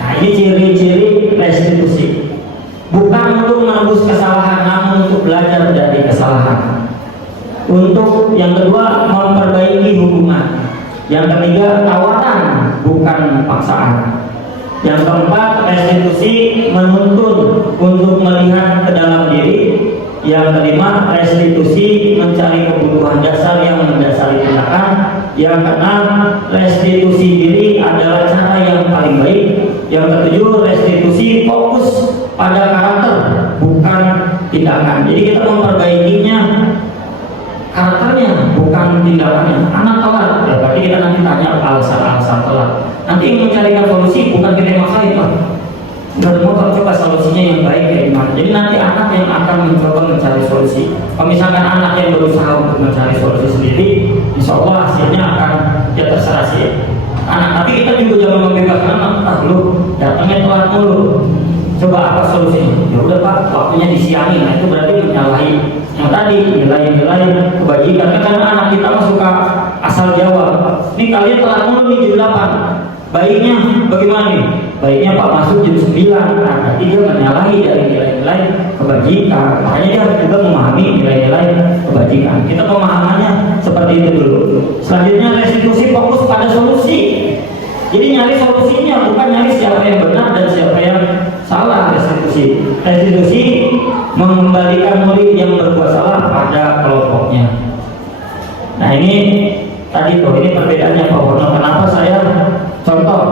Nah ini ciri-ciri restitusi. Bukan untuk menebus kesalahan, namun untuk belajar dari kesalahan. Untuk yang kedua, memperbaiki hubungan. Yang ketiga, tawaran bukan paksaan. Yang keempat, restitusi menuntun untuk melihat ke dalam diri. Yang kelima, restitusi mencari kebutuhan dasar yang mendasari tindakan. Yang keenam, restitusi diri adalah cara yang paling baik. Yang ketujuh, restitusi fokus pada karakter bukan tindakan. Jadi kita memperbaikinya karakternya bukan tindakannya. Anak telat, ya berarti kita nanti tanya alasan-alasan telat. Nanti yang mencarikan solusi bukan kita yang maksain, Pak. Nggak mau coba solusinya yang baik kayak gimana. Jadi nanti anak yang akan mencoba mencari solusi. Kalau misalkan anak yang berusaha untuk mencari solusi sendiri, insya Allah hasilnya akan ya terserah sih anak. Tapi kita juga jangan membebaskan anak. Lu datangnya telat mulu. Coba apa solusinya? Ya udah Pak, waktunya disiangin. Nah itu berarti menyalahi yang tadi nilai-nilai kebajikan. Karena anak kita mah suka asal jawab. Ini kalian telat mulu nih jam 8. Baiknya bagaimana nih? Baiknya Pak masuk jam 9. Nah berarti dia menyalahi dari nilai-nilai kebajikan. Makanya dia harus juga memahami nilai-nilai kebajikan. Kita pemahamannya seperti itu dulu. Selanjutnya restitusi fokus pada solusi. Jadi nyari solusinya, bukan nyari siapa yang benar dan siapa yang salah. Restitusi mengembalikan murid yang berbuat salah pada kelompoknya. Nah ini tadi tuh ini perbedaannya Pak Wono. Kenapa saya contoh?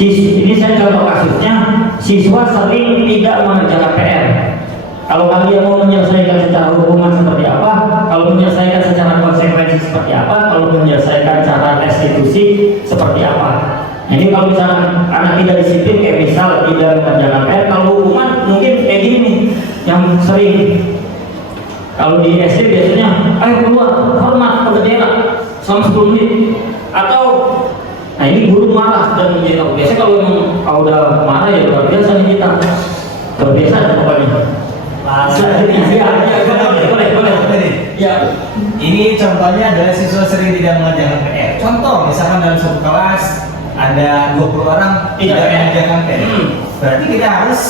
Ini saya contoh kasusnya siswa sering tidak mengerjakan PR. Kalau kalian mau menyelesaikan secara hukuman seperti apa, kalau menyelesaikan secara konsekuensi seperti apa, kalau menyelesaikan cara restitusi seperti apa. Jadi kalau misalnya anak tidak disiplin, kayak misal tidak mengerjakan PR, kalau hukuman mungkin kayak gini nih, yang sering. Kalau di SD biasanya, ayo keluar, hormat ke bendera selama 10 menit. Atau, nah ini guru marah dan menjadi biasanya kalau udah marah ya luar biasa nih kita. Luar biasa pokoknya. Boleh. Ya, ini contohnya adalah siswa sering tidak mengerjakan PR. Contoh, misalkan dalam satu kelas ada 20 orang tidak mengerjakan PR. Berarti kita harus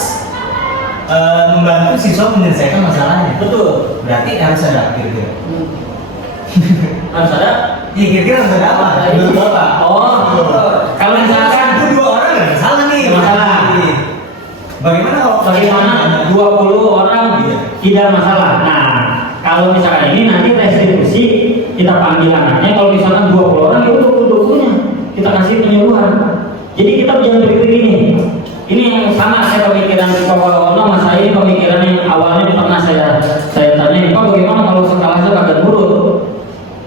membantu siswa menyelesaikan masalahnya. Betul. Berarti harus ada kira-kira. Harus ada? Iya, kira-kira harus ada apa? Menurut Bapak? Kalau misalkan itu 2 orang nggak masalah nih. Masalah. Bagaimana kalau 20 orang tidak masalah. Nah, kalau misalkan ini nanti restitusi kita panggil anaknya. Kalau misalkan 20 orang ya udah 20-nya kita kasih penyuluhan. Jadi kita jangan berpikir gini. Ini yang sama saya pemikiran Pak Wono sama saya, ini pemikiran yang awalnya pernah saya tanya, Pak bagaimana kalau sekolahnya kagak nurut?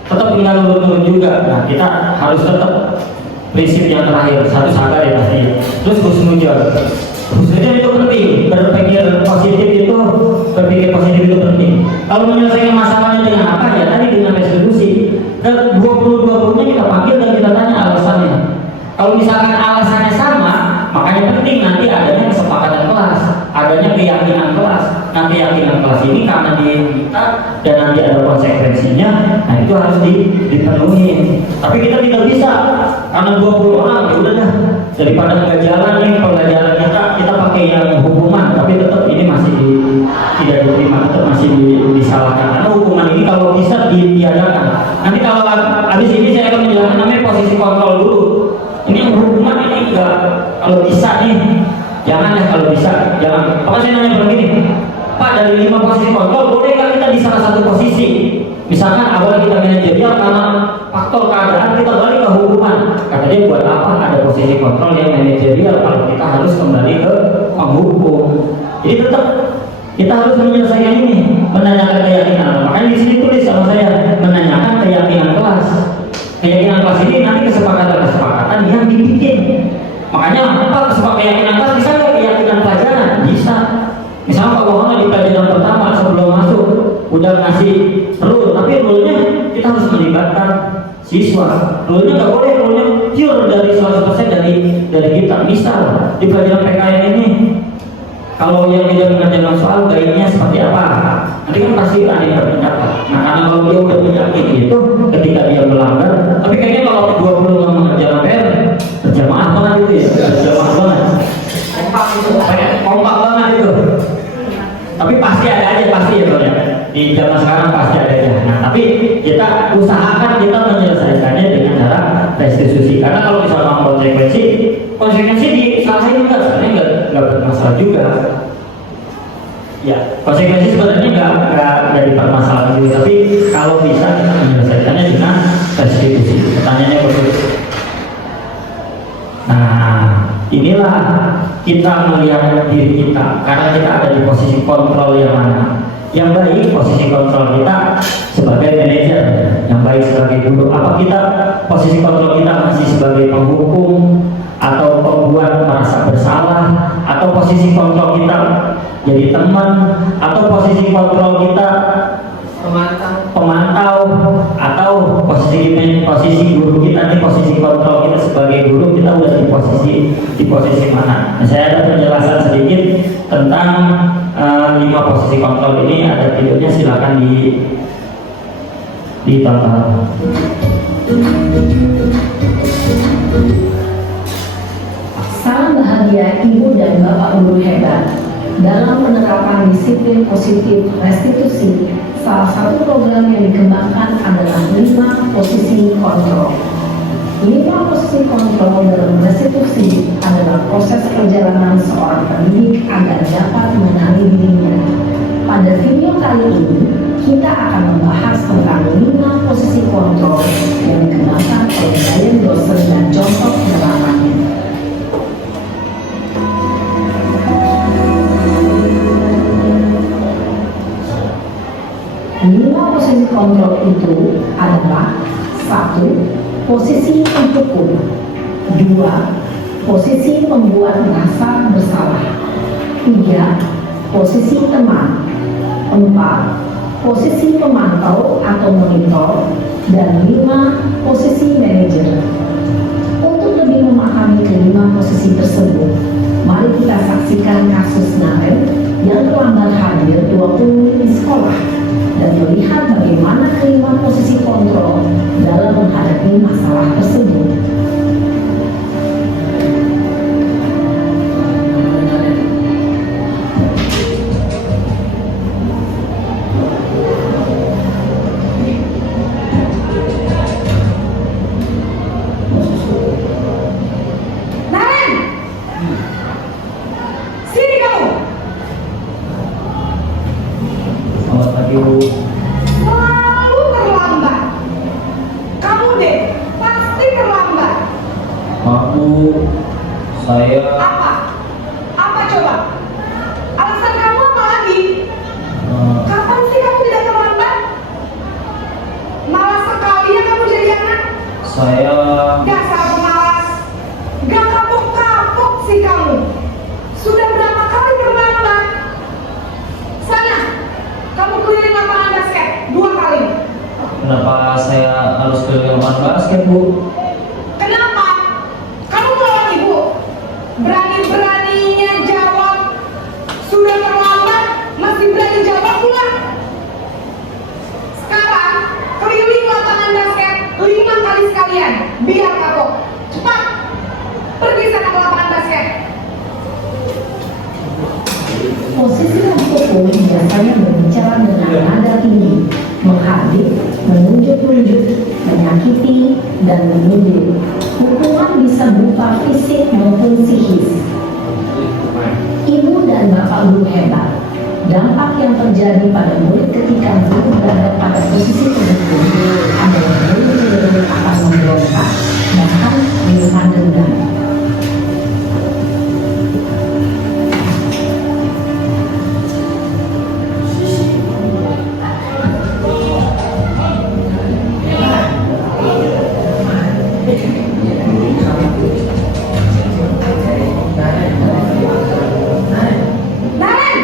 Tetap tinggal nurut juga. Nah, kita harus tetap prinsip yang terakhir, satu sabar ya pasti. Terus husnuzon. Husnuzon itu penting. Berpikir positif itu penting. Kalau menyelesaikan masalahnya dengan apa ya tadi dengan restitusi. Dan 20-20-nya kita panggil dan kita tanya alasannya. Kalau misalkan alasannya sama, makanya penting nanti adanya kesepakatan kelas, adanya keyakinan kelas. Nah, keyakinan kelas ini karena diminta dan nanti ada konsekuensinya, nah itu harus dipenuhi. Tapi kita tidak bisa karena 20 orang ya udah dah, daripada nggak jalan nih pelajaran kita pakai yang hukuman, tapi tetap ini masih tidak diterima, tetap masih disalahkan. Karena hukuman ini kalau bisa ditiadakan. Nanti kalau habis ini saya akan menjelaskan namanya posisi kontrol dulu. Ini hukuman ini enggak, kalau bisa nih jangan ya, kalau bisa jangan. Apa saya nanya begini, Pak, dari 5 posisi kontrol boleh nggak kita di salah satu posisi? Misalkan awal kita manajerial karena faktor keadaan kita balik ke hukuman. Kata dia buat apa ada posisi kontrol yang manajerial kalau kita harus kembali ke penghukum. Jadi tetap kita harus menyelesaikan ini, menanyakan keyakinan. Makanya di sini tulis sama saya menanyakan keyakinan kelas. Keyakinan kelas ini nanti kesepakatan yang dibikin. Makanya apa keyakinan kelas bisa nggak keyakinan pelajaran? Bisa. Misalnya Pak Wono di pelajaran pertama sebelum masuk udah ngasih rule, tapi rule-nya kita harus melibatkan siswa. Rule-nya nggak boleh rule-nya pure dari 100% dari kita. Misal di pelajaran PKN ini kalau yang tidak mengerjakan soal baiknya seperti apa? Nanti kan pasti ada yang berpendapat. Nah, karena kalau dia udah yakin itu ketika dia melanggar, tapi kayaknya kalau 20 nggak mengerjakan PR, berjamaah banget itu ya, berjamaah banget. Kompak banget itu. Tapi pasti ada aja pasti ya bro ya. Di zaman sekarang pasti ada aja. Nah, tapi kita usahakan kita menyelesaikannya dengan cara restitusi. Karena kalau misalnya konsekuensi disalahin enggak, sebenarnya enggak bermasalah juga. Ya, konsekuensi sebenarnya enggak dipermasalahkan juga. Tapi kalau bisa kita menyelesaikannya dengan restitusi. Pertanyaannya betul. Nah, inilah kita melihat diri kita karena kita ada di posisi kontrol yang mana. Yang baik posisi kontrol kita sebagai manajer, yang baik sebagai guru. Apa kita posisi kontrol kita masih sebagai penghukum atau pembuat merasa bersalah, atau posisi kontrol kita jadi teman, atau posisi kontrol kita pemantau, atau posisi guru kita nih, posisi kontrol kita sebagai guru kita udah di posisi mana? Nah, saya ada penjelasan sedikit tentang 5 posisi kontrol ini, ada videonya, silakan ditonton. Salam bahagia ibu dan bapak guru hebat. Dalam penerapan disiplin positif restitusi, salah satu program yang dikembangkan adalah 5 posisi kontrol. 5 posisi kontrol dalam restitusi adalah proses perjalanan seorang pendidik agar dapat mengenali dirinya. Pada video kali ini, kita akan membahas tentang 5 posisi kontrol yang dikembangkan lima posisi kontrol itu adalah: 1. Posisi penghukum, 2. Posisi pembuat merasa bersalah, 3. Posisi teman, 4. Posisi pemantau atau monitor, dan 5. Posisi manajer. Untuk lebih memahami kelima posisi tersebut, mari kita saksikan kasus Naren yang terlambat hadir 20 menit di sekolah dan melihat bagaimana kelima posisi kontrol dalam menghadapi masalah tersebut. Naren! Sini kamu! Selamat pagi Bu. Selalu terlambat. Kamu deh, pasti terlambat. Maaf Bu, saya Apa? Apa coba? Alasan kamu apa lagi? Kapan sih kamu tidak terlambat? Malas sekali ya kamu jadi anak. saya Dasar pemalas. Gak kapok-kapok sih kamu. Sudah berapa kali terlambat? Sana, kamu keliling lapangan basket 2 kali. kenapa saya harus keliling lapangan basket Bu? Kenapa? Kamu melawan ibu. Berani-beraninya jawab. Sudah terlambat, masih berani jawab pula. Sekarang, keliling lapangan basket 5 kali sekalian. Biar kapok. Cepat. Pergi sana ke lapangan basket. Posisi penghukum biasanya berbicara dengan nada tinggi, menghardik, menunjuk-nunjuk, menyakiti, dan menyindir. Hukuman bisa berupa fisik maupun psikis. Ibu dan bapak guru hebat. Dampak yang terjadi pada murid ketika guru berada pada posisi penghukum adalah murid akan memberontak, bahkan menyimpan dendam. Naren!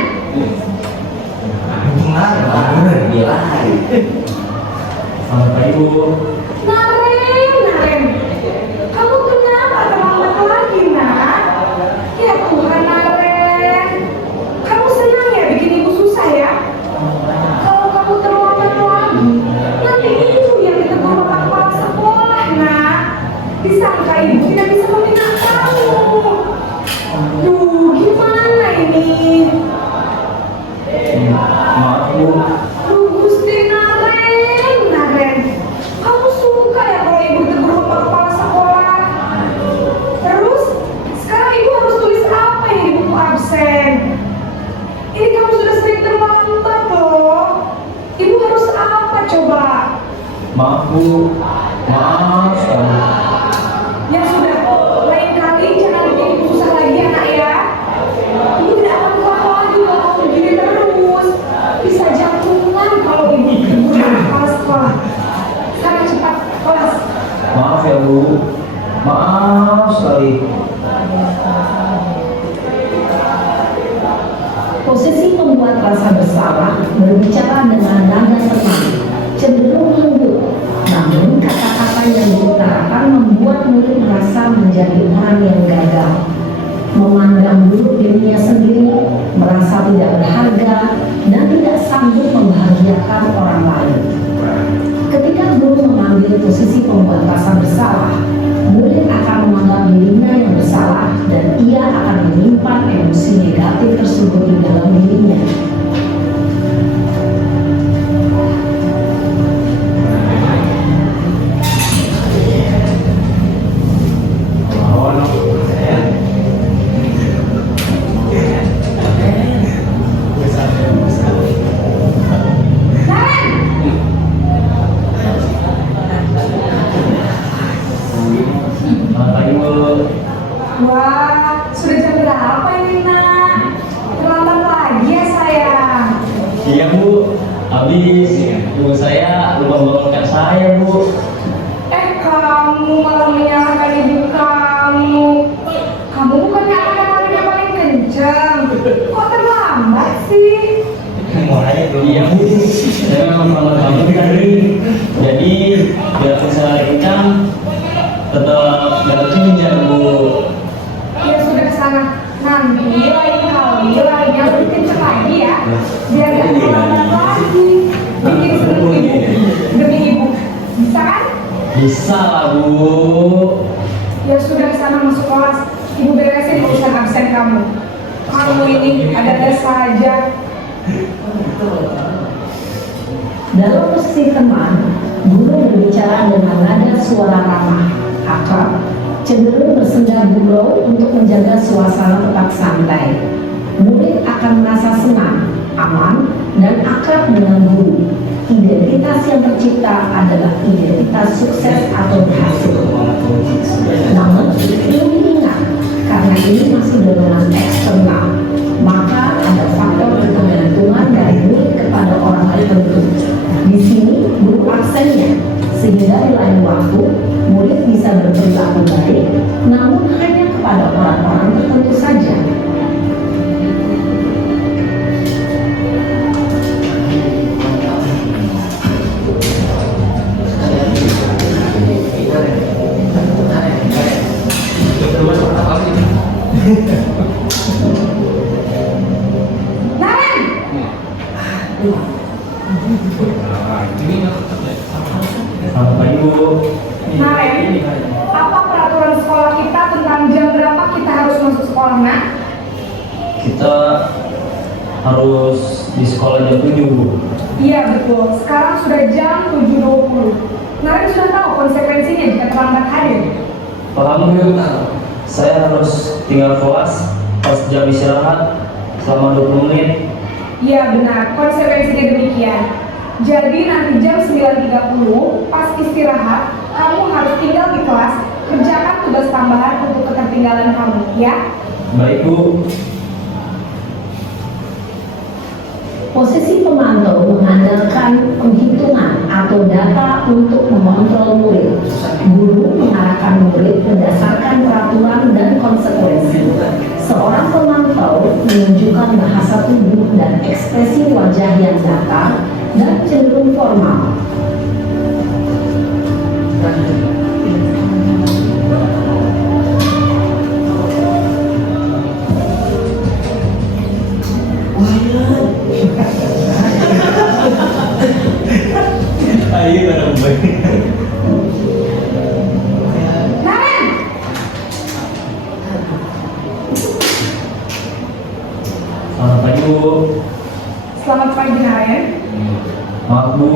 Selamat pagi Bu. Naren! Kamu kenapa terlambat lagi, nak? Ya Tuhan, Naren. Kamu senang ya bikin ibu susah ya? Kalau kamu terlambat lagi, nanti ibu yang ditegur sama kepala sekolah, nak. Disangka ibu tidak bisa membina kamu. Duh, gimana ini? Maaf Bu, Duh, Gusti Naren. Kamu suka ya kalau ibu tegur sama kepala sekolah? Terus, sekarang ibu harus tulis apa yang di buku absen? Ini kamu sudah sering terlambat loh. Ibu harus apa coba? maaf Bu, maaf sekali. Ya sudah, lain kali jangan bikin ibu susah lagi ya nak ya. Ibu tidak akan kuat lagi kalau kamu begini terus. Bisa jantungan kalau ibu tegur sama kepala sekolah. Sekarang cepat kelas. Maaf ya Bu, maaf sekali. Posisi pembuat rasa bersalah berbicara dengan nada tenang, cenderung lembut, namun kata-kata yang diutarakan membuat murid merasa menjadi orang yang gagal, memandang buruk dirinya sendiri, merasa tidak berharga, dan tidak sanggup membahagiakan orang lain. Ketika guru mengambil posisi pembuat rasa bersalah, murid akan menganggap dirinya yang bersalah dan ia akan menyimpan emosi negatif tersebut di dalam dirinya. Naren! Selamat pagi Bu. Wah, sudah jam berapa ini nak? Terlambat lagi ya sayang. Iya Bu, habis Ibu saya lupa membangunkan saya, Bu. Kamu malah menyalahkan ibu kamu. Kamu bukannya anak yang paling kencang. Kok terlambat sih? Mulai belum. Iya, Bu. Saya memang terlambat banget tadi. Jadi biar bisa kencang tetap jalan kencang, Bu. Ya sudah sana. Nanti lain kali larinya lebih kencang lagi ya. Biar gak terlambat lagi. Bikin seneng ibu. Demi ibu. Bisa kan? Bisa lah, Bu. Ya sudah sana masuk kelas. Ibu beresin urusan absen kamu. Kamu ini ada saja. Dalam posisi teman, guru berbicara dengan nada suara ramah, akrab, cenderung bersenda gurau untuk menjaga suasana tetap santai. Murid akan merasa senang, aman, dan akrab dengan guru. Identitas yang tercipta adalah identitas sukses atau berhasil. Namun, perlu diingat, karena ini masih dorongan eksternal, maka ada faktor ketergantungan dari murid kepada orang tertentu. Di sini, guru absennya, sehingga di lain waktu, murid bisa berperilaku baik, namun hanya kepada orang-orang tertentu saja. Naren! Selamat pagi, Bu. Naren, apa peraturan sekolah kita tentang jam berapa kita harus masuk sekolah, nak? Kita harus di sekolah jam 7, Bu. Iya betul, sekarang sudah jam 7.20. Naren sudah tahu konsekuensinya jika terlambat hadir. Paham, Bu? Saya harus tinggal kelas pas jam istirahat selama 20 menit. Iya benar, konsekuensinya demikian. Jadi nanti jam 9.30 pas istirahat, kamu harus tinggal di kelas, kerjakan tugas tambahan untuk ketertinggalan kamu, ya? Baik, Bu. Posisi pemantau mengandalkan penghitungan atau data untuk mengontrol murid. Guru mengarahkan murid berdasarkan peraturan dan konsekuensi. Seorang pemantau menunjukkan bahasa tubuh dan ekspresi wajah yang datar dan cenderung formal. Ayo bareng baik. Naren! Selamat pagi, Bu. Selamat pagi, Naren. Maaf, Bu.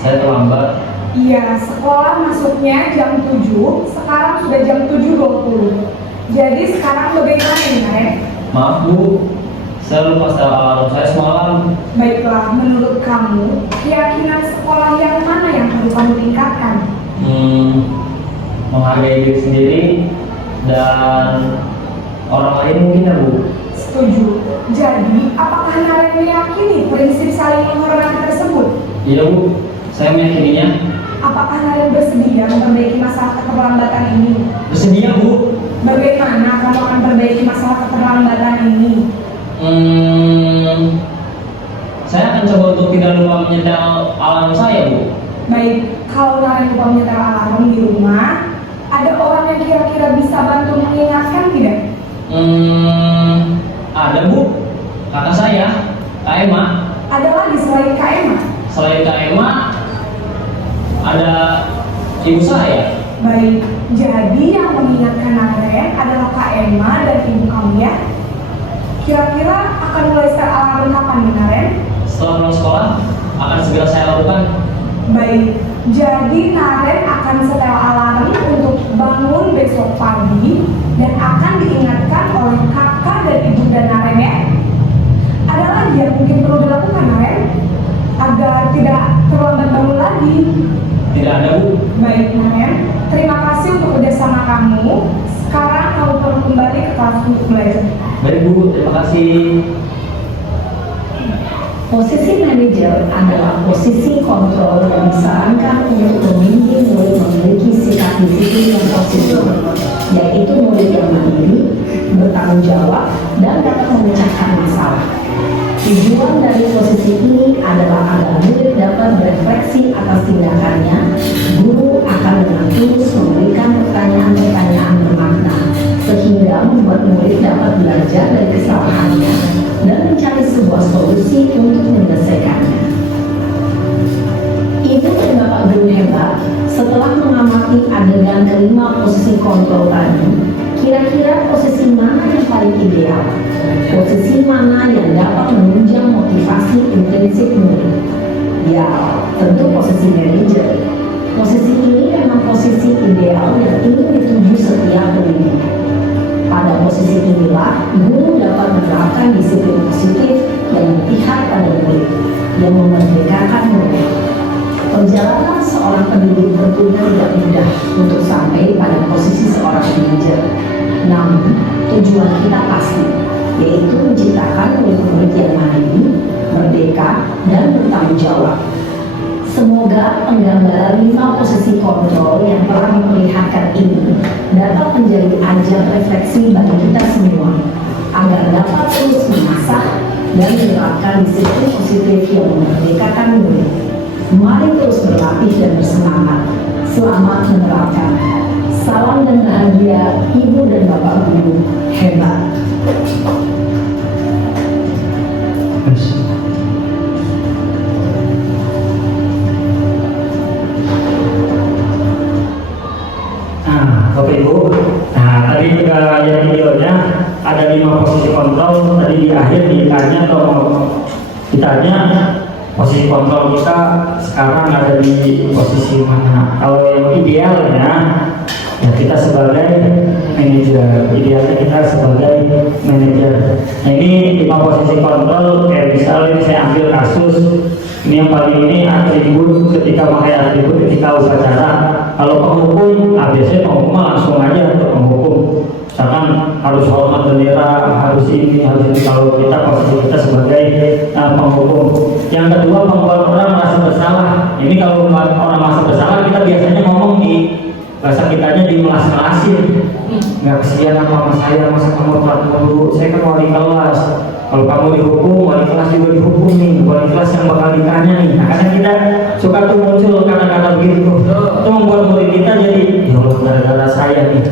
Saya terlambat. Iya, sekolah masuknya jam 7, sekarang sudah jam 7.20. Jadi sekarang bagaimana ini, Naren? Maaf, Bu. Saya lupa setel alarm saya semalam. Baiklah, menurut kamu, keyakinan sekolah yang mana yang perlu kamu tingkatkan? Menghargai diri sendiri dan orang lain mungkin, ya, Bu. Setuju. Jadi, apakah Naren meyakini prinsip saling menghormati tersebut? Iya, Bu. Saya meyakininya. Apakah Naren bersedia memperbaiki masalah keterlambatan ini? Bersedia, Bu. Bagaimana kamu akan memperbaiki masalah keterlambatan ini? Saya akan coba untuk tidak lupa menyetel alarm saya, Bu. Baik, kalau Naren lupa menyetel alarm di rumah, ada orang yang kira-kira bisa bantu mengingatkan tidak? Ada, Bu. Kakak saya, Kak Emma. Ada lagi selain Kak Emma? Selain Kak Emma, ada ibu saya. Baik, jadi yang mengingatkan Naren adalah Kak Emma dan ibu kamu, ya? Kira-kira akan mulai start alarm kapan nih, Naren? Setelah pulang sekolah, akan segera saya lakukan. Baik, jadi Naren akan setel alarm untuk bangun besok pagi dan akan diingatkan oleh kakak dan ibu dan Naren, ya? Ada lagi yang mungkin perlu dilakukan, Naren? Agar tidak terlambat bangun lagi. Tidak ada, Bu. Baik, Naren. Terima kasih untuk kerjasama kamu. Sekarang kamu perlu kembali ke kelas untuk belajar. Baik, Bu. Terima kasih. Posisi manajer adalah posisi kontrol yang disarankan untuk membimbing murid memiliki sikap disiplin yang positif, yaitu murid yang mandiri, bertanggung jawab, dan dapat memecahkan masalah. Tujuan dari posisi ini adalah agar murid dapat berefleksi atas tindakannya. Guru akan dengan tulus memberikan pertanyaan-pertanyaan bermakna, sehingga membuat murid dapat belajar dari kesalahannya dan mencari sebuah solusi untuk menyelesaikannya. Ibu dan Bapak guru hebat, setelah mengamati adegan kelima posisi kontrol tadi, kira-kira posisi mana yang paling ideal? Posisi mana yang dapat menunjang motivasi intrinsik murid? Ya, tentu posisi manajer. Posisi ini memang posisi ideal yang ingin dituju setiap pendidik. Pada posisi inilah, guru dapat menerapkan disiplin positif yang berpihak pada murid, yang memerdekakan murid. Perjalanan seorang pendidik tentunya tidak mudah untuk sampai pada posisi seorang manajer. Namun, tujuan kita pasti, yaitu menciptakan murid-murid yang mandiri, merdeka, dan bertanggung jawab. Semoga penggambaran 5 posisi kontrol yang telah memperlihatkan ini dapat menjadi ajang refleksi bagi kita semua, agar dapat terus mengasah dan menerapkan disiplin positif yang memerdekakan murid. Mari terus berlatih dan bersemangat. Selamat menerapkan. Salam dan bahagia Ibu dan Bapak Guru hebat. Bapak Ibu, nah tadi juga lihat videonya ada 5 posisi kontrol. Tadi di akhir ditanya posisi kontrol kita sekarang ada di posisi mana? Kalau yang idealnya ya kita sebagai manajer, idealnya kita sebagai manajer. Nah ini 5 posisi kontrol, kayak misalnya saya ambil kasus ini yang paling ini atribut, ketika pakai atribut ketika upacara. Kalau penghukum, biasanya penghukum langsung aja untuk penghukum. Misalkan harus hormat bendera, harus ini, harus ini. Kalau kita posisi kita sebagai penghukum. Yang kedua, membuat orang merasa bersalah. Ini kalau membuat orang merasa bersalah, kita biasanya ngomong di bahasa kitanya dimelas-melasin. Nggak kesian sama saya, masa kamu peraturan dulu, saya kan wali kelas. Kalau kamu dihukum, wali kelas juga dihukum nih, wali kelas yang bakal ditanya nih. Nah, kadang kita suka tuh muncul kata-kata begitu. Itu membuat murid kita jadi, ya Allah, gara-gara saya nih,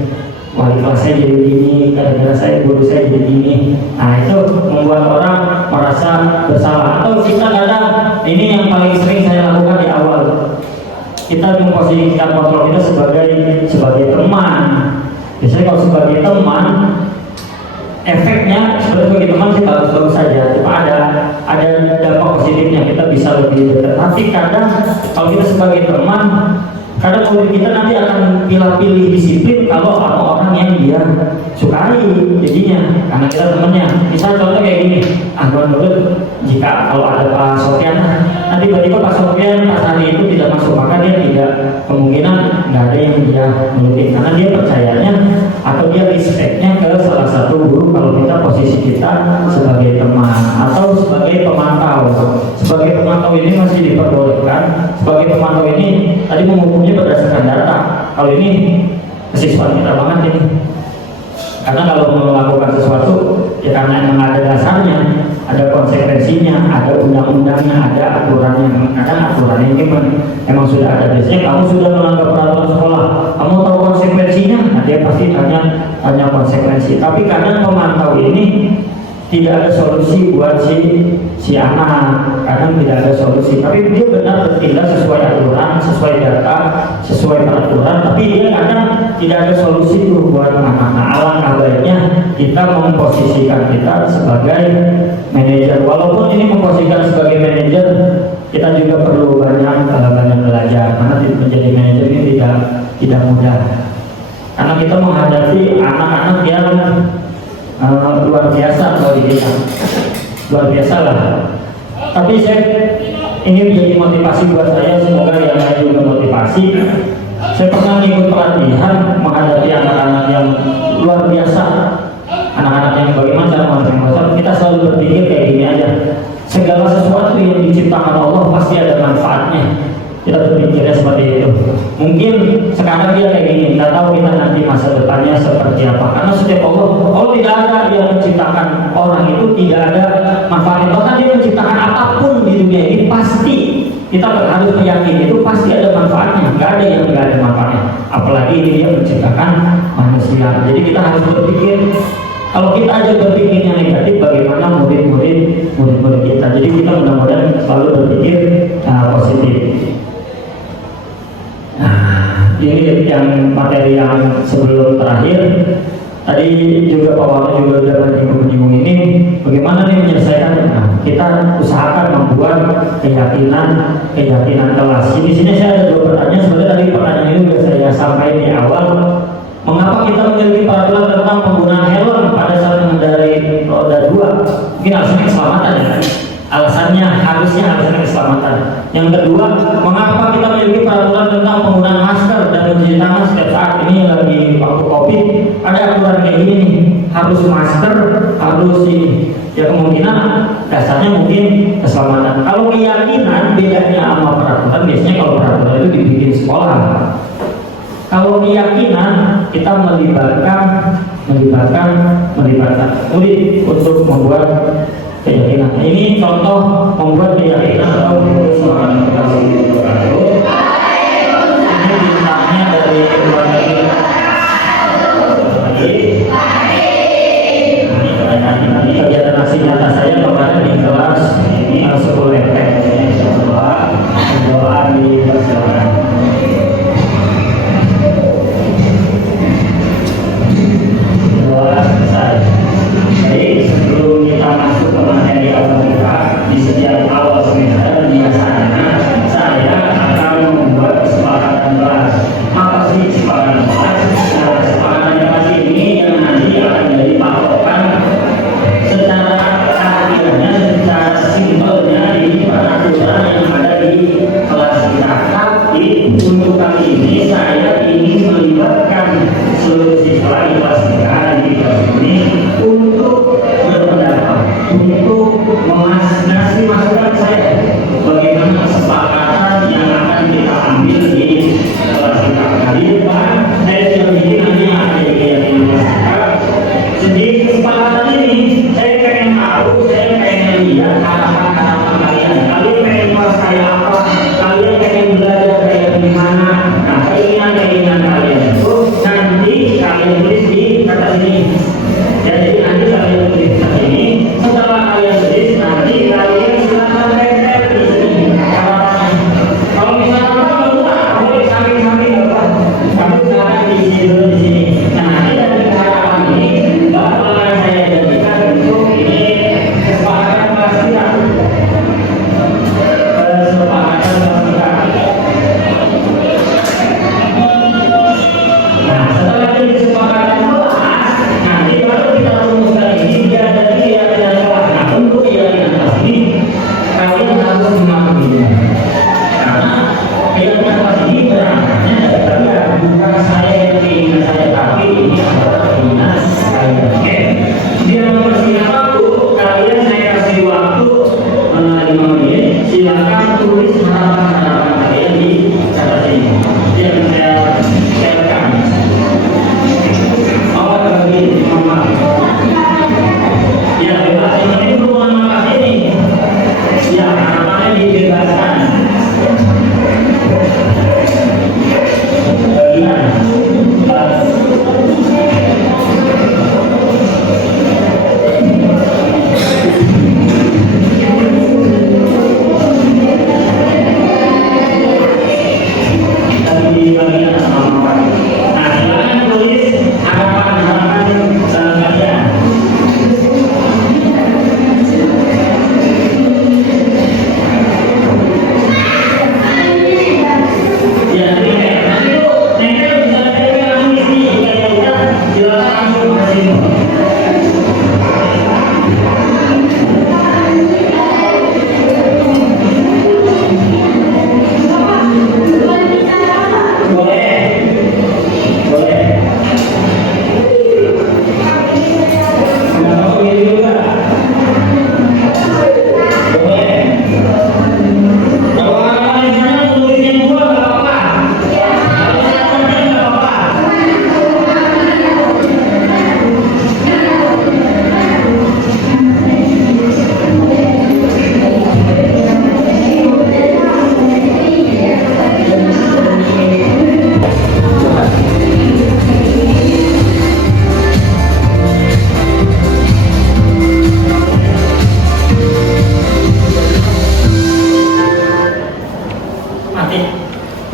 wali kelas saya jadi gini, gara-gara saya, guru saya jadi gini. Nah, itu membuat orang merasa bersalah. Atau kita kadang, ini yang paling sering saya lakukan di awal, kita memposisikan kontrol kita sebagai teman. Biasanya kalau sebagai teman, efeknya sebagai teman kita bagus saja, cuma ada dampak positifnya, kita bisa lebih dekat. Tapi kadang kalau kita sebagai teman, kadang murid kita nanti akan pilih disiplin kalau ada orang yang dia sukai jadinya, karena kita temennya. Misal contoh kayak gini, menurut jika kalau ada Pak Sofian, nanti tiba-tiba Pak Sofian pas hari itu tidak masuk, maka dia tidak, kemungkinan nggak ada yang dia nurutin, karena dia percayanya atau dia respectnya ke salah satu guru. Kalau kita posisi kita sebagai teman atau sebagai pemantau. Sebagai pemantau ini masih diperbolehkan. Sebagai pemantau ini tadi mengukurnya berdasarkan data. Kalau ini kesiswaan kita banget ini. Karena kalau melakukan sesuatu ya karena memang ada dasarnya, ada konsekuensinya, ada undang-undangnya, ada aturannya. Kadang aturannya ini memang sudah ada. Biasanya kamu sudah melanggar peraturan sekolah, kamu tahu konsekuensinya, nah dia pasti tanya konsekuensi. Tapi kadang pemantau ini tidak ada solusi buat si anak, kadang tidak ada solusi, tapi dia benar bertindak sesuai aturan, sesuai data, sesuai peraturan, tapi dia kadang tidak ada solusi itu buat anak. Nah, alangkah baiknya kita memposisikan kita sebagai manajer. Walaupun ini memposisikan sebagai manajer, kita juga perlu banyak belajar, karena menjadi manajer ini tidak mudah, karena kita menghadapi anak-anak yang luar biasa bagi kita, luar biasa lah. Tapi saya ingin menjadi motivasi buat saya, semoga yang lain juga motivasi. Saya pernah ikut pelatihan menghadapi anak-anak yang luar biasa, anak-anak yang bagaimana cara menghadapi masalah. Kita selalu berpikir kayak gini aja, segala sesuatu yang diciptakan Allah pasti ada manfaatnya. Kita berpikirnya seperti itu. Mungkin sekarang dia kayak gini, nggak tahu kita nanti masa depannya seperti apa. Karena setiap Allah tidak ada yang menciptakan orang itu tidak ada manfaatnya. Bahkan dia menciptakan apapun di dunia ini pasti kita harus meyakini itu pasti ada manfaatnya. Nggak ada yang nggak ada manfaatnya. Apalagi ini dia menciptakan manusia. Jadi kita harus berpikir. Kalau kita aja berpikirnya negatif, bagaimana murid-murid kita? Jadi kita mudah-mudahan selalu berpikir positif. Nah, ini yang materi yang sebelum terakhir. Tadi juga Pak Wawan juga sudah menyinggung ini. Bagaimana nih menyelesaikan? Nah, kita usahakan membuat keyakinan kelas. Di sini saya ada dua pertanyaan. Sebenarnya tadi pertanyaan ini sudah saya sampaikan di awal. Mengapa kita memiliki peraturan tentang penggunaan helm pada saat mengendarai roda 2? Mungkin alasannya keselamatan ya kan? Alasannya harusnya keselamatan. Yang kedua, mengapa kita memiliki peraturan tentang penggunaan masker dan mencuci tangan setiap saat ini lagi waktu COVID? Ada aturan kayak gini nih, harus masker, harus ini. Ya kemungkinan dasarnya mungkin keselamatan. Kalau keyakinan bedanya sama peraturan, biasanya kalau peraturan itu dibikin sekolah. Kalau keyakinan kita melibatkan murid untuk membuat keyakinan. Ini contoh membuat keyakinan atau seorang ini bintangnya dari luar negeri. Ini kegiatan aksi nyata saya kemarin di kelas 10 LP. Doa di perjalanan. Jadi sebelum kita masuk ke materi awal kita di setiap awal semester biasanya saya akan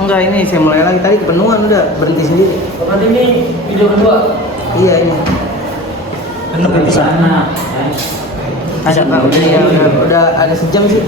Enggak, ini saya mulai lagi. Tadi kepenuhan udah berhenti sendiri. Berarti ini video kedua. Iya ini. Penuh di sana. Ada Pak, udah ada sejam sih.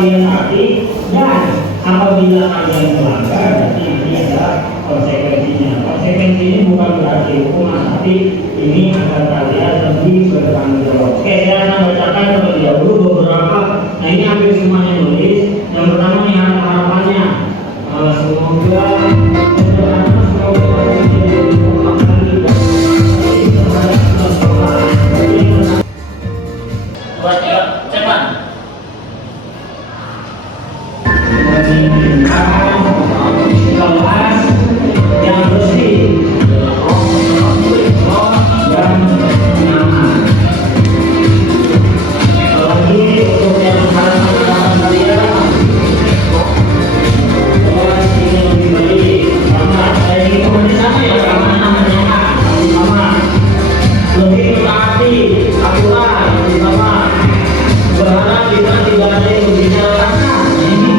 kalian hati, dan apabila ada yang melanggar, berarti ini adalah konsekuensinya. Konsekuensi ini bukan berarti hukuman, tapi ini agar kalian lebih bertanggung jawab. Oke, saya akan bacakan terlebih dahulu beberapa. Nah, ini hampir semuanya nulis. Yang pertama nih harapannya, semoga yang bersih, dan nyaman. Lagi untuk yang harapan kalian, ingin lebih baik, karena saya ini sama ya, karena namanya sama lebih mentaati aturan, sama berharap kita tidak ada yang berbicara kasar. Ini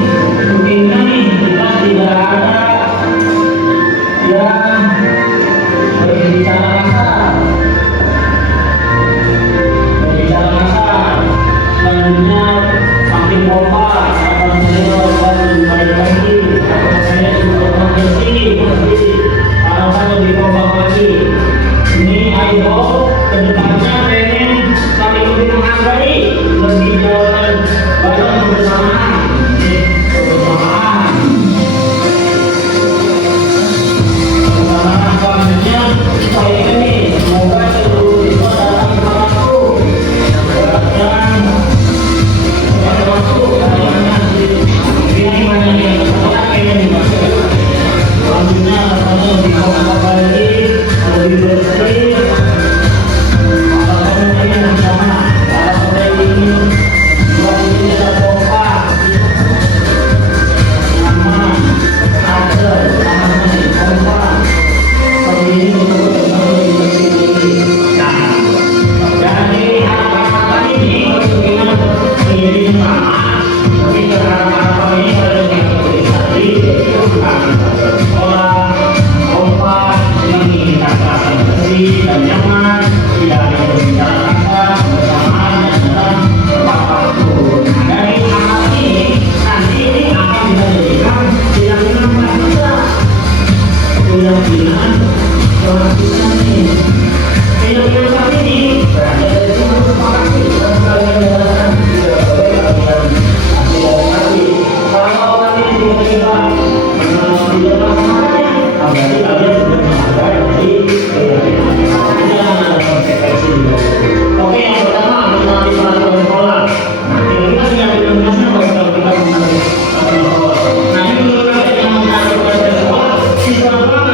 mungkin nih kita pimpinan pelantikan nih. Yang saat ini berada di sini sepakati dan kalian menjelaskan tidak boleh kalian aktivasi. Kalau kalian tiba-tiba tidak masalahnya, berarti kalian sudah melanggar dari jangan ada konsekuensi juga. Oke, yang pertama menaati peraturan sekolah. Kita sudah menjelaskan bahwa kita menaati peraturan sekolah. Nah, ini menurut kalian yang menaati peraturan sekolah, siswa atau guru?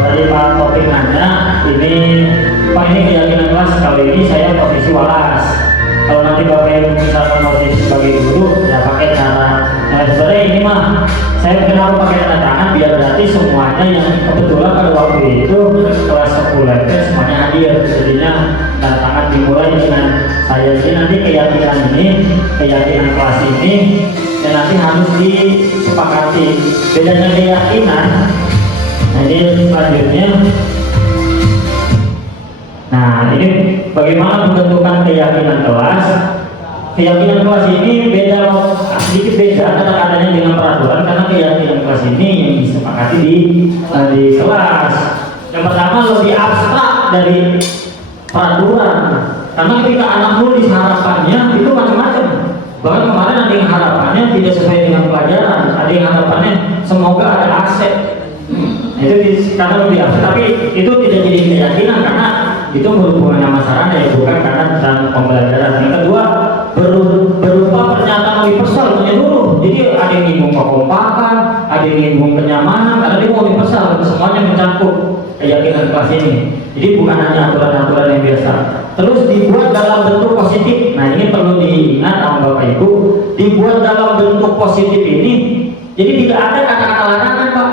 Kalau tadi Pak Topik nanya, ini Pak ini keyakinan kelas, kalau ini saya posisi walas. Kalau nanti Bapak Ibu misalkan posisi sebagai guru, ya pakai cara. Nah sebenarnya ini mah saya kenapa pakai tanda tangan biar berarti semuanya yang kebetulan pada waktu itu kelas 10 itu semuanya hadir. Jadinya tanda tangan dimulai dengan saya. Jadi nanti keyakinan ini, keyakinan kelas ini, dan nanti harus disepakati. Bedanya keyakinan. Nah ini selanjutnya. Nah ini bagaimana menentukan keyakinan kelas. Keyakinan kelas ini beda, sedikit beda kata-katanya dengan peraturan, karena keyakinan kelas ini yang disepakati di kelas. Yang pertama lebih abstrak dari peraturan, karena ketika anak nulis harapannya itu macam-macam. Bahkan kemarin ada yang harapannya tidak sesuai dengan pelajaran, ada yang harapannya semoga ada aset. Itu karena lebih abstrak, tapi itu tidak jadi keyakinan karena itu berhubungan sama sarana ya, bukan karena tentang pembelajaran. Yang kedua berupa pernyataan universal menyeluruh. Jadi ada yang nyinggung kekompakan, ada yang nyinggung kenyamanan, karena dia mau universal, semuanya mencakup keyakinan kelas ini. Jadi bukan hanya aturan-aturan yang biasa. Terus dibuat dalam bentuk positif. Nah ini perlu diingat sama Bapak Ibu, dibuat dalam bentuk positif ini. Jadi tidak ada kata-kata larangan Pak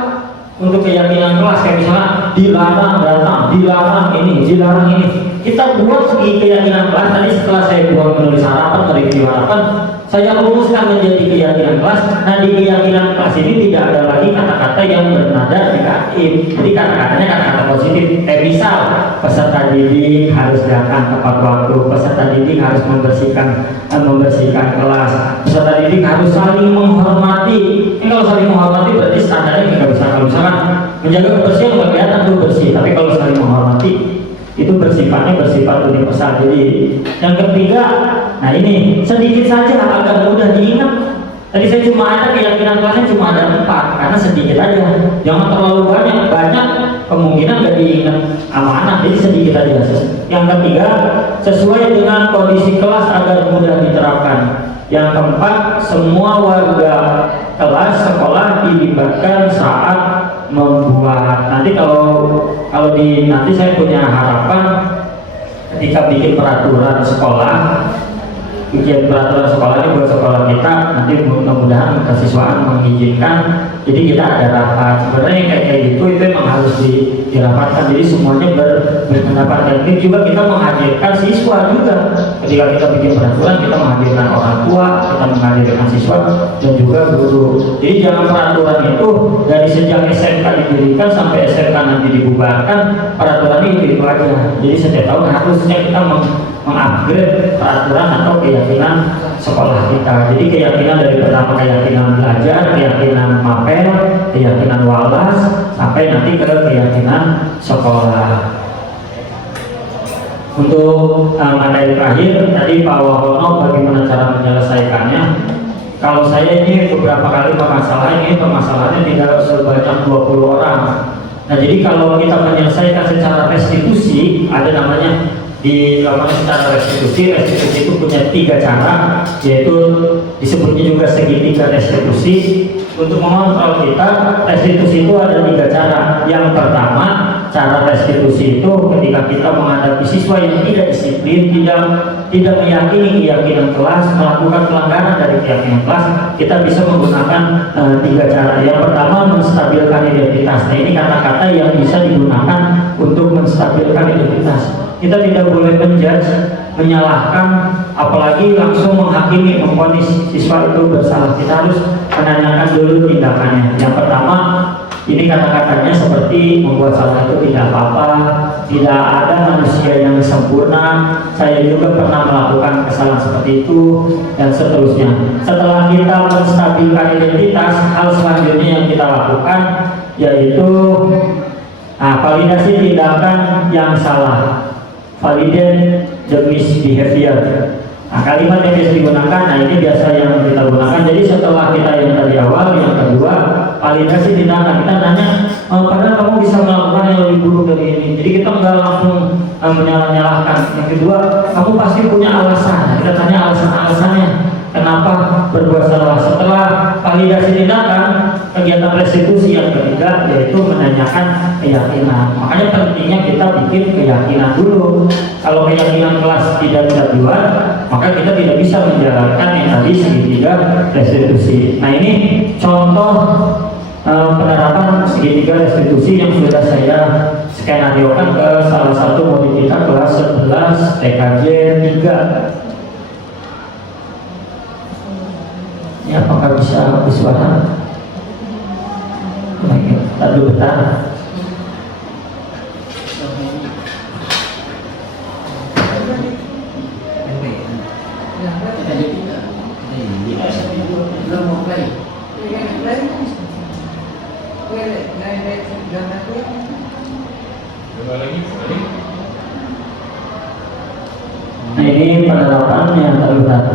untuk keyakinan kelas, kayak misalnya dilarang datang, dilarang ini, dilarang ini. Kita buat segi keyakinan kelas. Tadi setelah saya buat menulis harapan, mereview harapan, saya rumuskan menjadi keyakinan kelas. Nah di keyakinan kelas ini tidak ada lagi kata-kata yang bernada negatif. Jadi kata-katanya kata-kata positif. Misal peserta didik harus datang tepat waktu, peserta didik harus membersihkan kelas, peserta didik harus saling menghormati. Ini kalau saling menghormati berarti standarnya nggak bisa. Kalau misalkan menjaga kebersihan nggak kelihatan tuh bersih, tapi kalau saling menghormati itu bersifat universal. Jadi yang ketiga, nah ini sedikit saja agak mudah diingat. Tadi saya cuma ada keyakinan kelasnya cuma ada 4 karena sedikit aja, jangan terlalu banyak kemungkinan gak diingat sama anak, jadi sedikit aja. Yang ketiga, sesuai dengan kondisi kelas agar mudah diterapkan. Yang keempat, semua warga kelas sekolah dilibatkan saat membuat. Nanti nanti saya punya harapan ketika bikin peraturan sekolah ini buat sekolah kita, nanti mudah-mudahan kesiswaan mengizinkan, jadi kita ada rapat. Sebenarnya kayak gitu itu memang harus dirapatkan, jadi semuanya berpendapat. Dan ini juga kita menghadirkan siswa juga. Ketika kita bikin peraturan, kita menghadirkan orang tua, kita menghadirkan siswa dan juga guru. Jadi jangan peraturan itu dari sejak SMK didirikan sampai SMK nanti dibubarkan, peraturan itu aja. Jadi setiap tahun harusnya kita mengupgrade peraturan atau keyakinan sekolah kita. Jadi keyakinan dari pertama keyakinan belajar, keyakinan mapel, keyakinan walas, sampai nanti ke keyakinan sekolah. Untuk materi terakhir tadi Pak Wahono bagaimana cara menyelesaikannya. Kalau saya ini beberapa kali permasalahannya tidak sebanyak 20 orang. Nah jadi kalau kita menyelesaikan secara restitusi, ada namanya secara restitusi itu punya 3 cara, yaitu disebutnya juga segitiga restitusi. Untuk mengontrol kita, restitusi itu ada 3 cara. Yang pertama, cara restitusi itu ketika kita menghadapi siswa yang tidak disiplin, tidak meyakini keyakinan kelas, melakukan pelanggaran dari keyakinan kelas, kita bisa menggunakan 3 cara. Yang pertama, menstabilkan identitas. Nah ini kata-kata yang bisa digunakan untuk menstabilkan identitas. Kita tidak boleh menjudge, menyalahkan, apalagi langsung menghakimi, memvonis siswa itu bersalah. Kita harus menanyakan dulu tindakannya. Yang pertama, ini kata-katanya seperti membuat salah itu tidak apa-apa, tidak ada manusia yang sempurna, saya juga pernah melakukan kesalahan seperti itu, dan seterusnya. Setelah kita menstabilkan identitas, hal selanjutnya yang kita lakukan yaitu validasi tindakan yang salah. Validate the misbehavior. Nah, kalimat yang biasa digunakan, nah ini biasa yang kita gunakan. Jadi setelah kita yang tadi awal, yang kedua validasi tindakan. Kita nanya, padahal kamu bisa melakukan yang lebih buruk dari ini. Jadi kita nggak langsung menyalah-nyalahkan. Yang kedua, kamu pasti punya alasan. Kita tanya alasan-alasannya. Kenapa berbuat salah? Setelah validasi tindakan, kegiatan restitusi yang ketiga yaitu menanyakan keyakinan. Makanya pentingnya kita bikin keyakinan dulu. Kalau keyakinan kelas tidak bisa dibuat, maka kita tidak bisa menjalankan yang tadi segitiga restitusi. Nah ini contoh penerapan segitiga restitusi yang sudah saya skenariokan ke salah satu modul kita kelas 11 TKJ 3. Ya, apakah bisa bersuara? Baik, tadi bentar. Nah ini penerapan yang terlihat.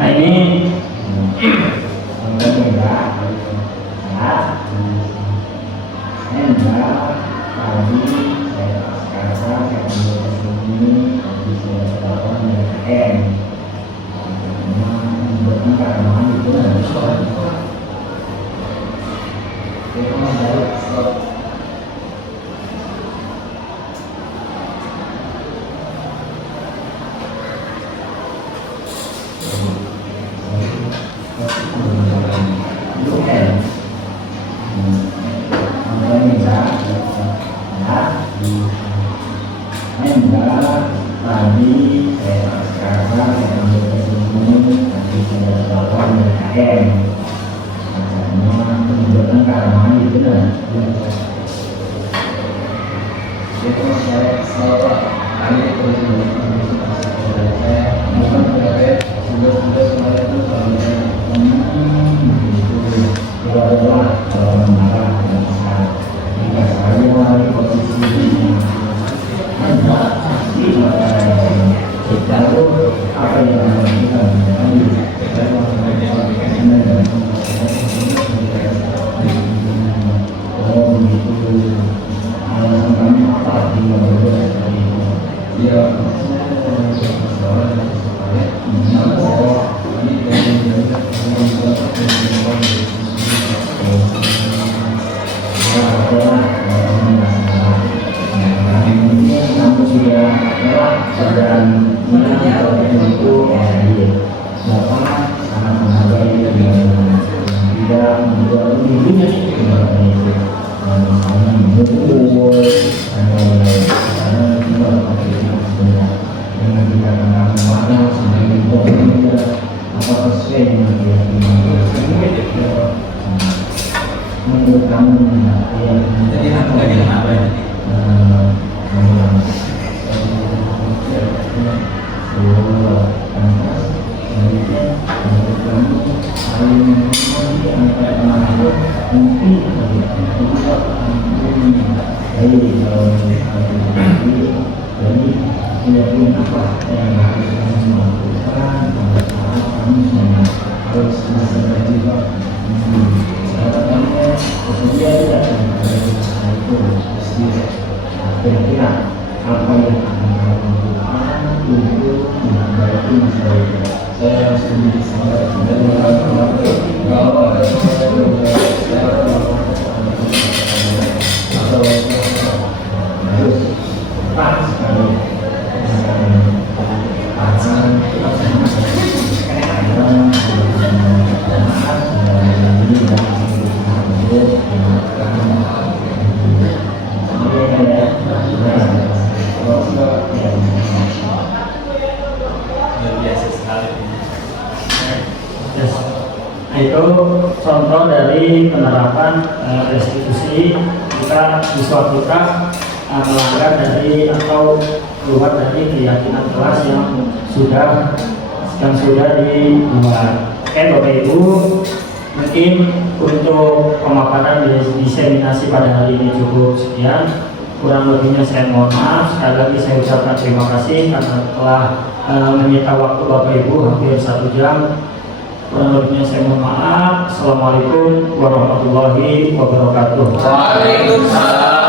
Nah ini itu contoh dari penerapan restitusi kita di suatu melanggar dari atau keluar dari keyakinan kelas yang sudah dibuat. Oke Bapak Ibu, mungkin untuk pemaparan diseminasi pada hari ini cukup sekian. Kurang lebihnya saya mohon maaf. Sekali lagi saya ucapkan terima kasih karena telah menyita waktu Bapak Ibu hampir 1 jam. Kurang lebihnya saya mohon maaf. Assalamualaikum warahmatullahi wabarakatuh. Waalaikumsalam.